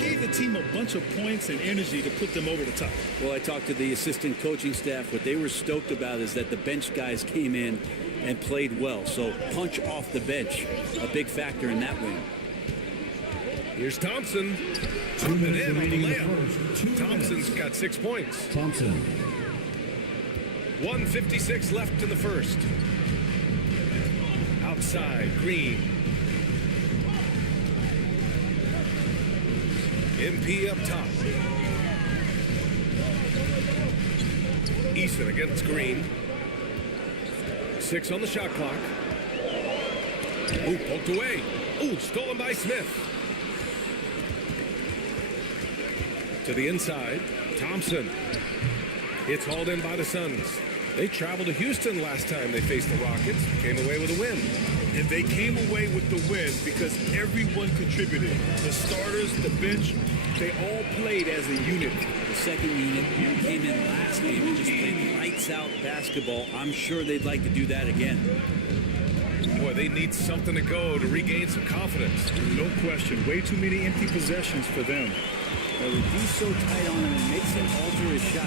Gave the team a bunch of points and energy to put them over the top. Well, I talked to the assistant coaching staff. What they were stoked about is that the bench guys came in and played well. So punch off the bench, a big factor in that win. Here's Thompson. Up and in on the layup. Thompson's got 6 points. Thompson. 1:56 left in the first. Outside, Green. MP up top. Easton against Green. 6 on the shot clock. Ooh, poked away. Ooh, stolen by Smith. To the inside, Thompson. It's hauled in by the Suns. They traveled to Houston last time they faced the Rockets, came away with a win. And they came away with the win because everyone contributed. The starters, the bench, they all played as a unit. The second unit came in last game and just played lights-out basketball. I'm sure they'd like to do that again. Boy, they need something to go to regain some confidence. No question. Way too many empty possessions for them. They do so tight on him and makes him alter his shot.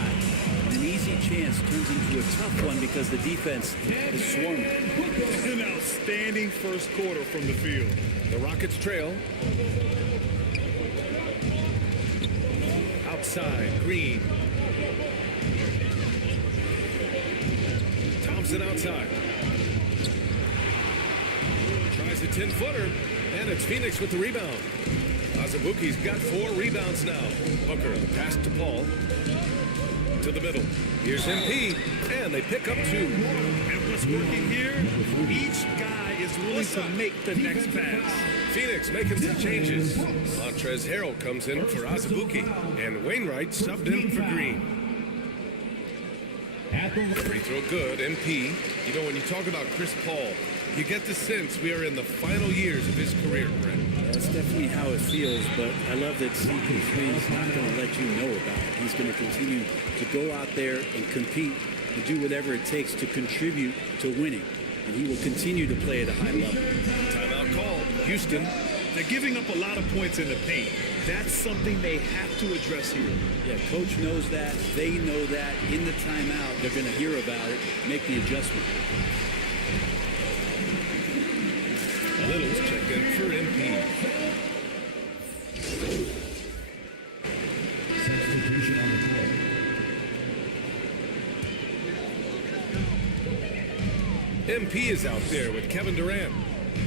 An easy chance turns into a tough one because the defense is swarming. An outstanding first quarter from the field. The Rockets trail. Outside, Green. Thompson outside. Tries a 10-footer, and it's Phoenix with the rebound. Azubuike's got 4 rebounds now. Booker, the pass to Paul. To the middle. Here's MP, and they pick up 2. And what's working here? Each guy is willing to make the next pass. Phoenix making some changes. Montrezl Harrell comes in for Azubuike, and Wainwright subbed in for Green. Free throw good, MP. You know, when you talk about Chris Paul, you get the sense we are in the final years of his career, Brent. That's definitely how it feels, but I love that CP3 is not going to let you know about it. He's going to continue to go out there and compete and do whatever it takes to contribute to winning. And he will continue to play at a high level. Timeout call. Houston. They're giving up a lot of points in the paint. That's something they have to address here. Yeah, coach knows that. They know that. In the timeout, they're going to hear about it, make the adjustment. Littles checked in for MP. Substitution on the court. MP is out there with Kevin Durant.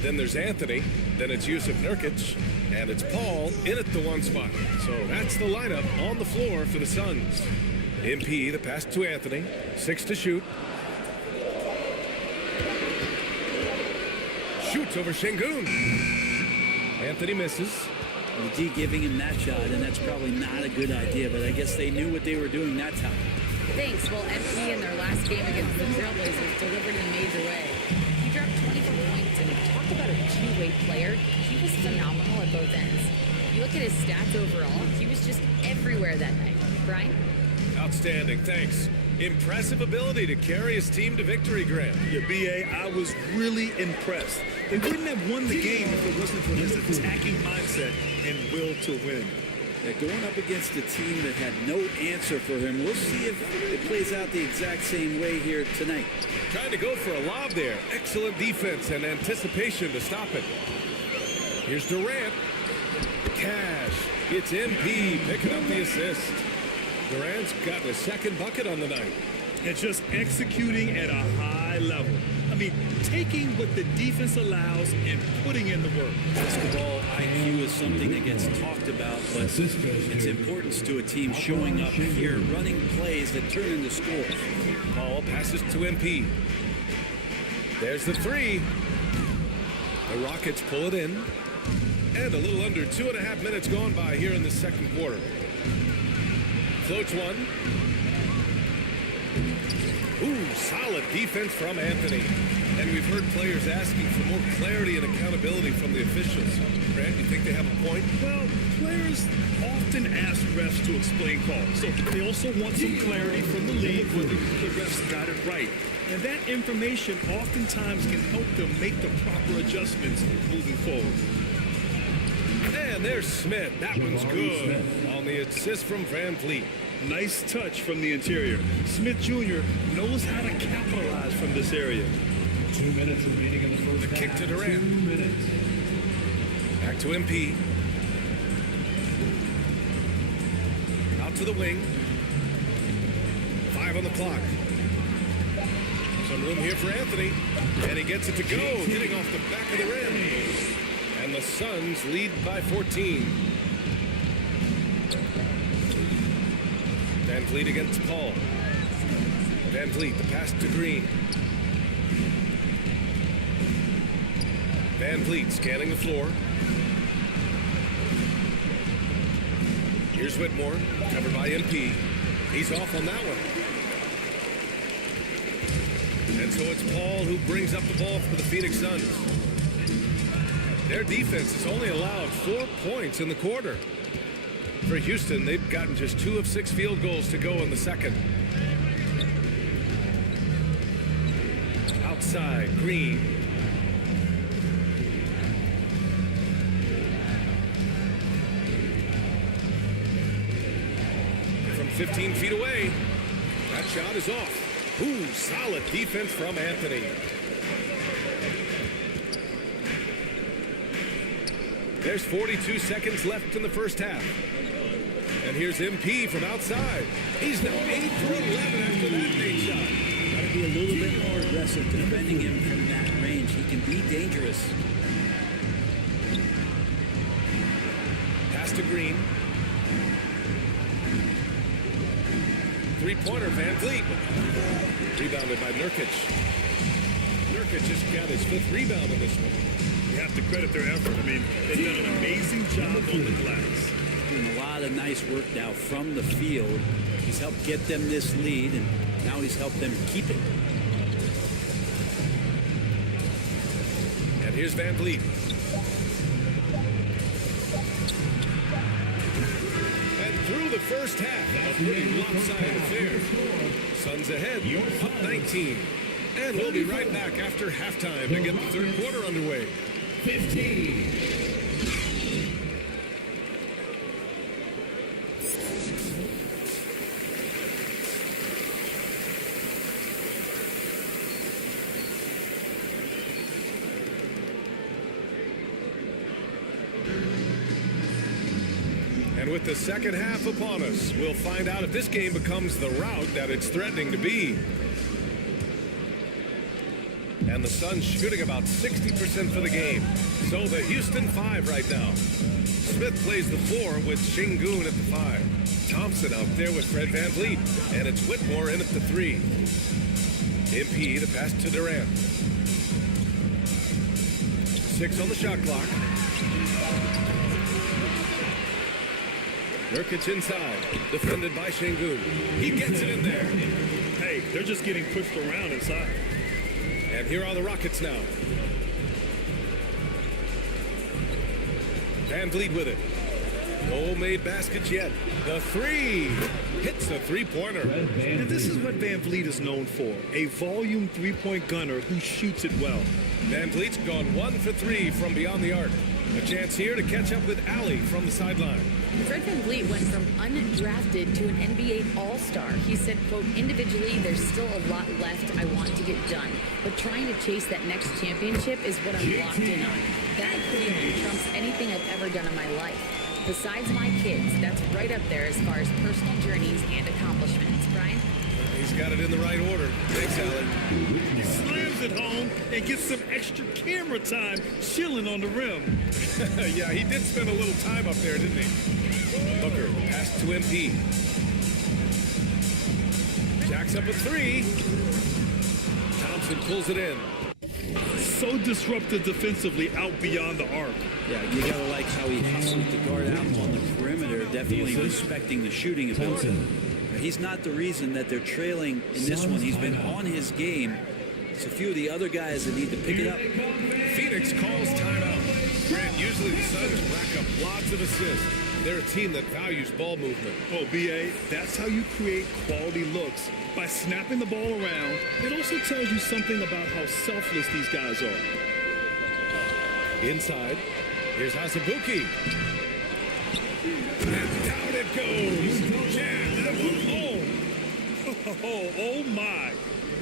Then there's Anthony. Then it's Yusuf Nurkic. And it's Paul in at the 1 spot. So that's the lineup on the floor for the Suns. MP, the pass to Anthony. 6 to shoot. Shoots over Şengün. Anthony misses. The D giving him that shot, and that's probably not a good idea, but I guess they knew what they were doing that time. Thanks. Well, MP in their last game against the Trailblazers delivered in a major way. He dropped 24 points, and talk about a two-way player. He was phenomenal at both ends. You look at his stats overall, he was just everywhere that night. Brian? Outstanding, thanks. Impressive ability to carry his team to victory, Grant. Yeah, BA, I was really impressed. They wouldn't have won the game if it wasn't for his attacking mindset and will to win. Yeah, going up against a team that had no answer for him. We'll see if it plays out the exact same way here tonight. Trying to go for a lob there. Excellent defense and anticipation to stop it. Here's Durant. Cash. It's MP picking up the assist. Durant's got the second bucket on the night. And just executing at a high level. I mean, taking what the defense allows and putting in the work. Basketball IQ is something that gets talked about, but its importance to a team showing up here, running plays that turn into scores. Paul passes to MP. There's the 3. The Rockets pull it in. And a little under 2.5 minutes gone by here in the second quarter. Floats one. Ooh, solid defense from Anthony. And we've heard players asking for more clarity and accountability from the officials. Grant, you think they have a point? Well, players often ask refs to explain calls. So they also want some clarity from the league whether the refs got it right. And that information oftentimes can help them make the proper adjustments moving forward. And there's Smith. That one's good on the assist from Van Vliet. Nice touch from the interior. Smith Jr. knows how to capitalize from this area. 2 minutes remaining in the first half. The kick to Durant. 2 minutes. Back to MP. Out to the wing. 5 on the clock. Some room here for Anthony. And he gets it to go, hitting off the back of the rim. And the Suns lead by 14. Van Vliet against Paul. Van Vliet, the pass to Green. Van Vliet scanning the floor. Here's Whitmore, covered by MP. He's off on that one. And so it's Paul who brings up the ball for the Phoenix Suns. Their defense has only allowed 4 points in the quarter. For Houston, they've gotten just 2 of 6 field goals to go in the second. Outside, Green. From 15 feet away, that shot is off. Ooh, solid defense from Anthony. There's 42 seconds left in the first half. And here's MP from outside. He's now 8 for 11 after that big shot. Got to be a little bit more aggressive defending him from that range. He can be dangerous. Pass to Green. Three-pointer, Van Vliet. Rebounded by Nurkic. Nurkic just got his 5th rebound in this one. You have to credit their effort. I mean, they've done an amazing job on the glass. Doing a lot of nice work now from the field. He's helped get them this lead, and now he's helped them keep it. And here's Van Vliet. And through the first half, a pretty lopsided affair. Suns ahead, up 19. And we'll be right back after halftime to get the third quarter underway. 15. And with the second half upon us, we'll find out if this game becomes the rout that it's threatening to be. And the Suns shooting about 60% for the game. So the Houston 5 right now. Smith plays the 4 with Şengün at the 5. Thompson out there with Fred Van Vliet. And it's Whitmore in at the 3. MP the pass to Durant. 6 on the shot clock. Nurkic inside, defended by Şengün. He gets it in there. Hey, they're just getting pushed around inside. And here are the Rockets now. Van Vliet with it. No made baskets yet. The 3 hits a three-pointer. And this is what Van Vliet is known for, a volume three-point gunner who shoots it well. Van Vliet's gone 1 for 3 from beyond the arc. A chance here to catch up with Ali from the sideline. Fred Van Vliet went from undrafted to an NBA All-Star. He said, quote, individually, there's still a lot left I want to get done, but trying to chase that next championship is what I'm locked in on. That feeling trumps anything I've ever done in my life. Besides my kids, that's right up there as far as personal journeys and accomplishments. Brian? He's got it in the right order. Thanks, Ali. He slams it home and gets some extra camera time chilling on the rim. Yeah, he did spend a little time up there, didn't he? Hooker, pass to MP. Jacks up a 3. Thompson pulls it in. So disruptive defensively out beyond the arc. Yeah, you gotta like how he hustled the guard out on the perimeter, definitely respecting the shooting ability. He's not the reason that they're trailing in this one. He's been on his game. It's a few of the other guys that need to pick it up. Phoenix calls timeout. Grant, usually the Suns rack up lots of assists. They're a team that values ball movement. Oh, BA, that's how you create quality looks. By snapping the ball around, it also tells you something about how selfless these guys are. Inside, here's Hasabuki. And down it goes. Jam that one home. Oh my.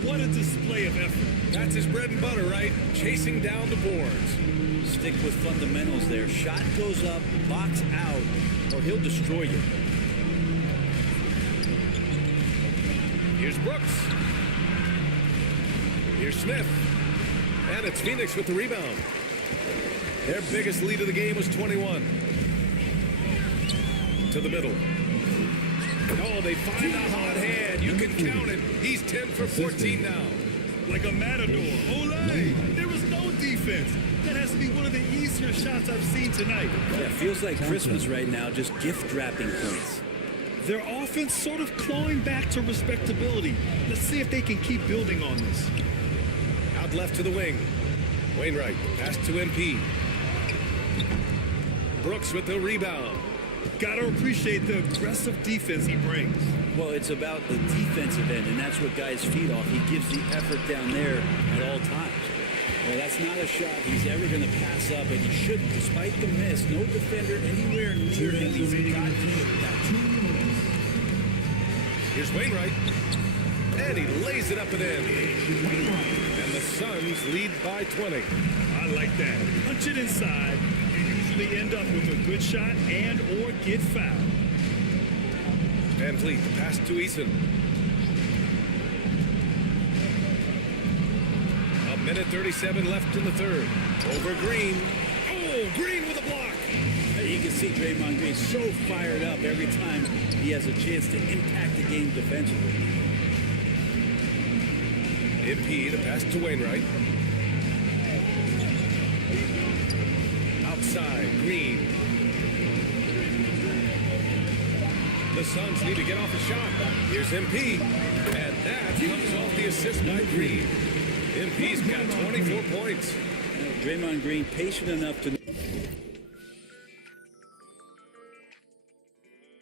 What a display of effort. That's his bread and butter, right? Chasing down the boards. Stick with fundamentals there. Shot goes up, box out, or he'll destroy you. Here's Brooks. Here's Smith. And it's Phoenix with the rebound. Their biggest lead of the game was 21. To the middle. Oh, they find a hot hand. You can count it. He's 10 for 14 now. Like a matador. Olay! There was no defense. That has to be one of the easier shots I've seen tonight. Yeah, feels like Christmas right now, just gift wrapping points. Their offense sort of clawing back to respectability. Let's see if they can keep building on this. Out left to the wing. Wainwright, pass to MP. Brooks with the rebound. Gotta appreciate the aggressive defense he brings. Well, it's about the defensive end, and that's what guys feed off. He gives the effort down there at all times. Well, that's not a shot he's ever going to pass up, and he shouldn't. Despite the miss, no defender anywhere near him. He's got to shoot that. Here's Wainwright. And he lays it up and in. And the Suns lead by 20. I like that. Punch it inside. You usually end up with a good shot and or get fouled. Van Vliet, the pass to Eason. A minute 37 left in the third. Over Green. Oh, Green with a block. You can see Draymond Green so fired up every time he has a chance to impact the game defensively. MP, the pass to Wainwright. Outside, Green. The Suns need to get off a shot. Here's MP. And that comes off the assist by Green. MP's got 24 points. Draymond Green patient enough to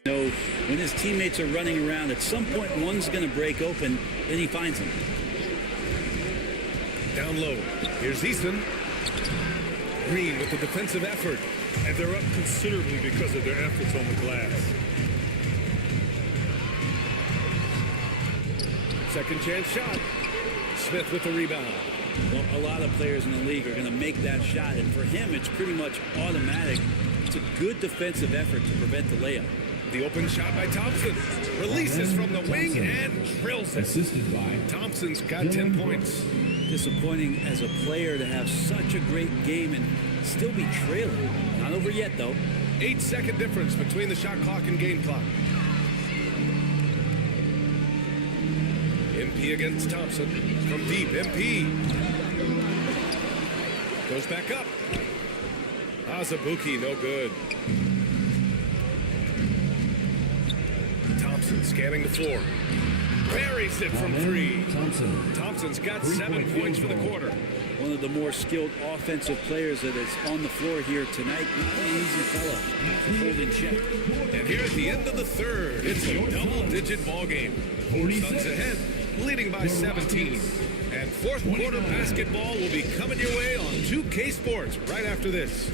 know when his teammates are running around, at some point one's going to break open, then he finds them. Down low. Here's Eason. Green with the defensive effort. And they're up considerably because of their efforts on the glass. Second chance shot. Smith with the rebound. Well, a lot of players in the league are going to make that shot, and for him, it's pretty much automatic. It's a good defensive effort to prevent the layup. The open shot by Thompson. Releases from the wing and drills it. Assisted by Thompson's got 10 points. Disappointing as a player to have such a great game and still be trailing. Not over yet, though. 8-second difference between the shot clock and game clock. MP against Thompson. From deep, MP. Goes back up. Azubuike, no good. Thompson scanning the floor. Buries it from three. Thompson's got 7 points for the quarter. One of the more skilled offensive players that is on the floor here tonight. Not an easy fella to hold in check. And here at the end of the third, it's a double-digit ball game. Suns ahead, leading by 17. And fourth quarter basketball will be coming your way on 2K Sports right after this.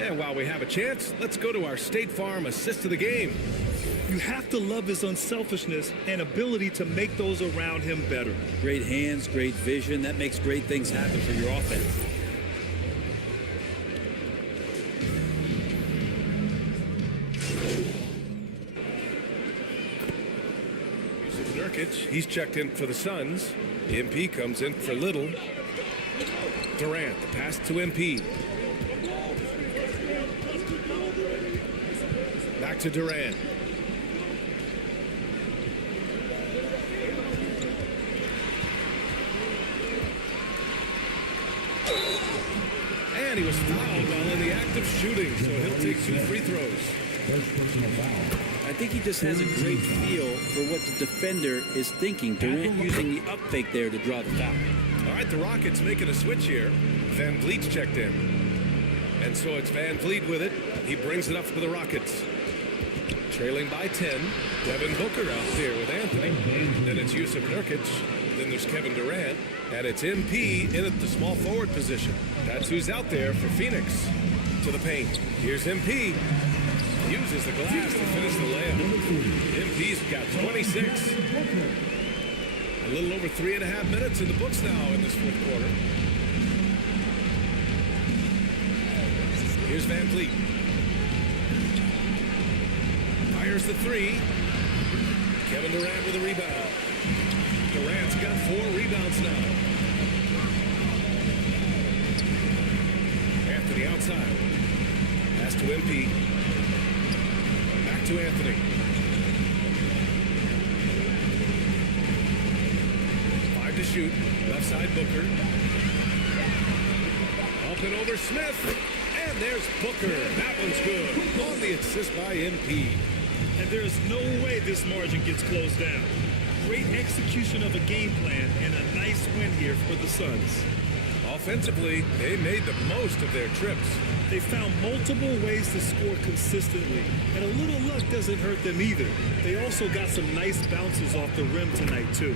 And while we have a chance, let's go to our State Farm assist of the game. You have to love his unselfishness and ability to make those around him better. Great hands, great vision. That makes great things happen for your offense. Nurkic, he's checked in for the Suns. MP comes in for Little. Durant, the pass to MP. Back to Durant. And he was fouled while in the act of shooting, so he'll take 2 free throws. first personal foul. I think he just has a great feel for what the defender is thinking. Durant using the up fake there to draw the foul. All right, the Rockets making a switch here. Van Vliet's checked in. And so it's Van Vliet with it. He brings it up for the Rockets. Trailing by 10. Devin Booker out there with Anthony. Then it's Yusuf Nurkic. Then there's Kevin Durant. And it's MP in at the small forward position. That's who's out there for Phoenix. To the paint. Here's MP. Uses the glass to finish the layup. MP's got 26. A little over 3.5 minutes in the books now in this fourth quarter. Here's Van Vliet. Fires the three. Kevin Durant with a rebound. Durant's got 4 rebounds now. Anthony outside. Pass to MP. Back to Anthony. to shoot. Left side, Booker. Up and over Smith. And there's Booker. That one's good. On the assist by MP. And there's no way this margin gets closed down. Great execution of a game plan and a nice win here for the Suns. Offensively, they made the most of their trips. They found multiple ways to score consistently, and a little luck doesn't hurt them either. They also got some nice bounces off the rim tonight, too.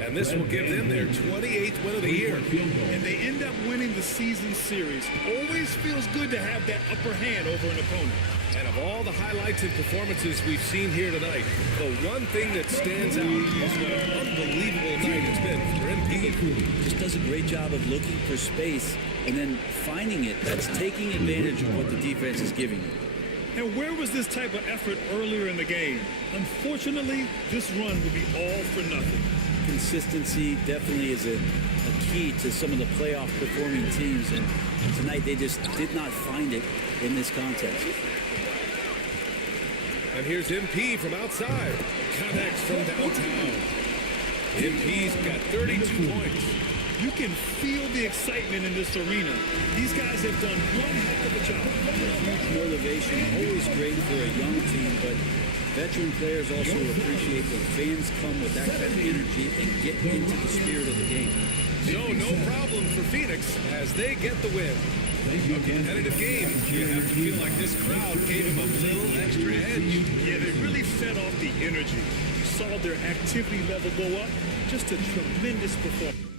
And this will give them their 28th win of the year. And they end up winning the season series. Always feels good to have that upper hand over an opponent. And of all the highlights and performances we've seen here tonight, the one thing that stands out is what an unbelievable night it's been for MP. Just does a great job of looking for space and then finding it. That's taking advantage of what the defense is giving you. And where was this type of effort earlier in the game? Unfortunately, this run will be all for nothing. Consistency definitely is a key to some of the playoff performing teams, and tonight they just did not find it in this contest. And here's MP from outside. Connects from downtown. MP's got 32 points. You can feel the excitement in this arena. These guys have done one heck of a job. Huge motivation, always great for a young team, but veteran players also appreciate when fans come with that kind of energy and get into the spirit of the game. So no problem for Phoenix as they get the win. A competitive game, you have to feel like this crowd gave them a little extra edge. Yeah, they really fed off the energy. You saw their activity level go up. Just a tremendous performance.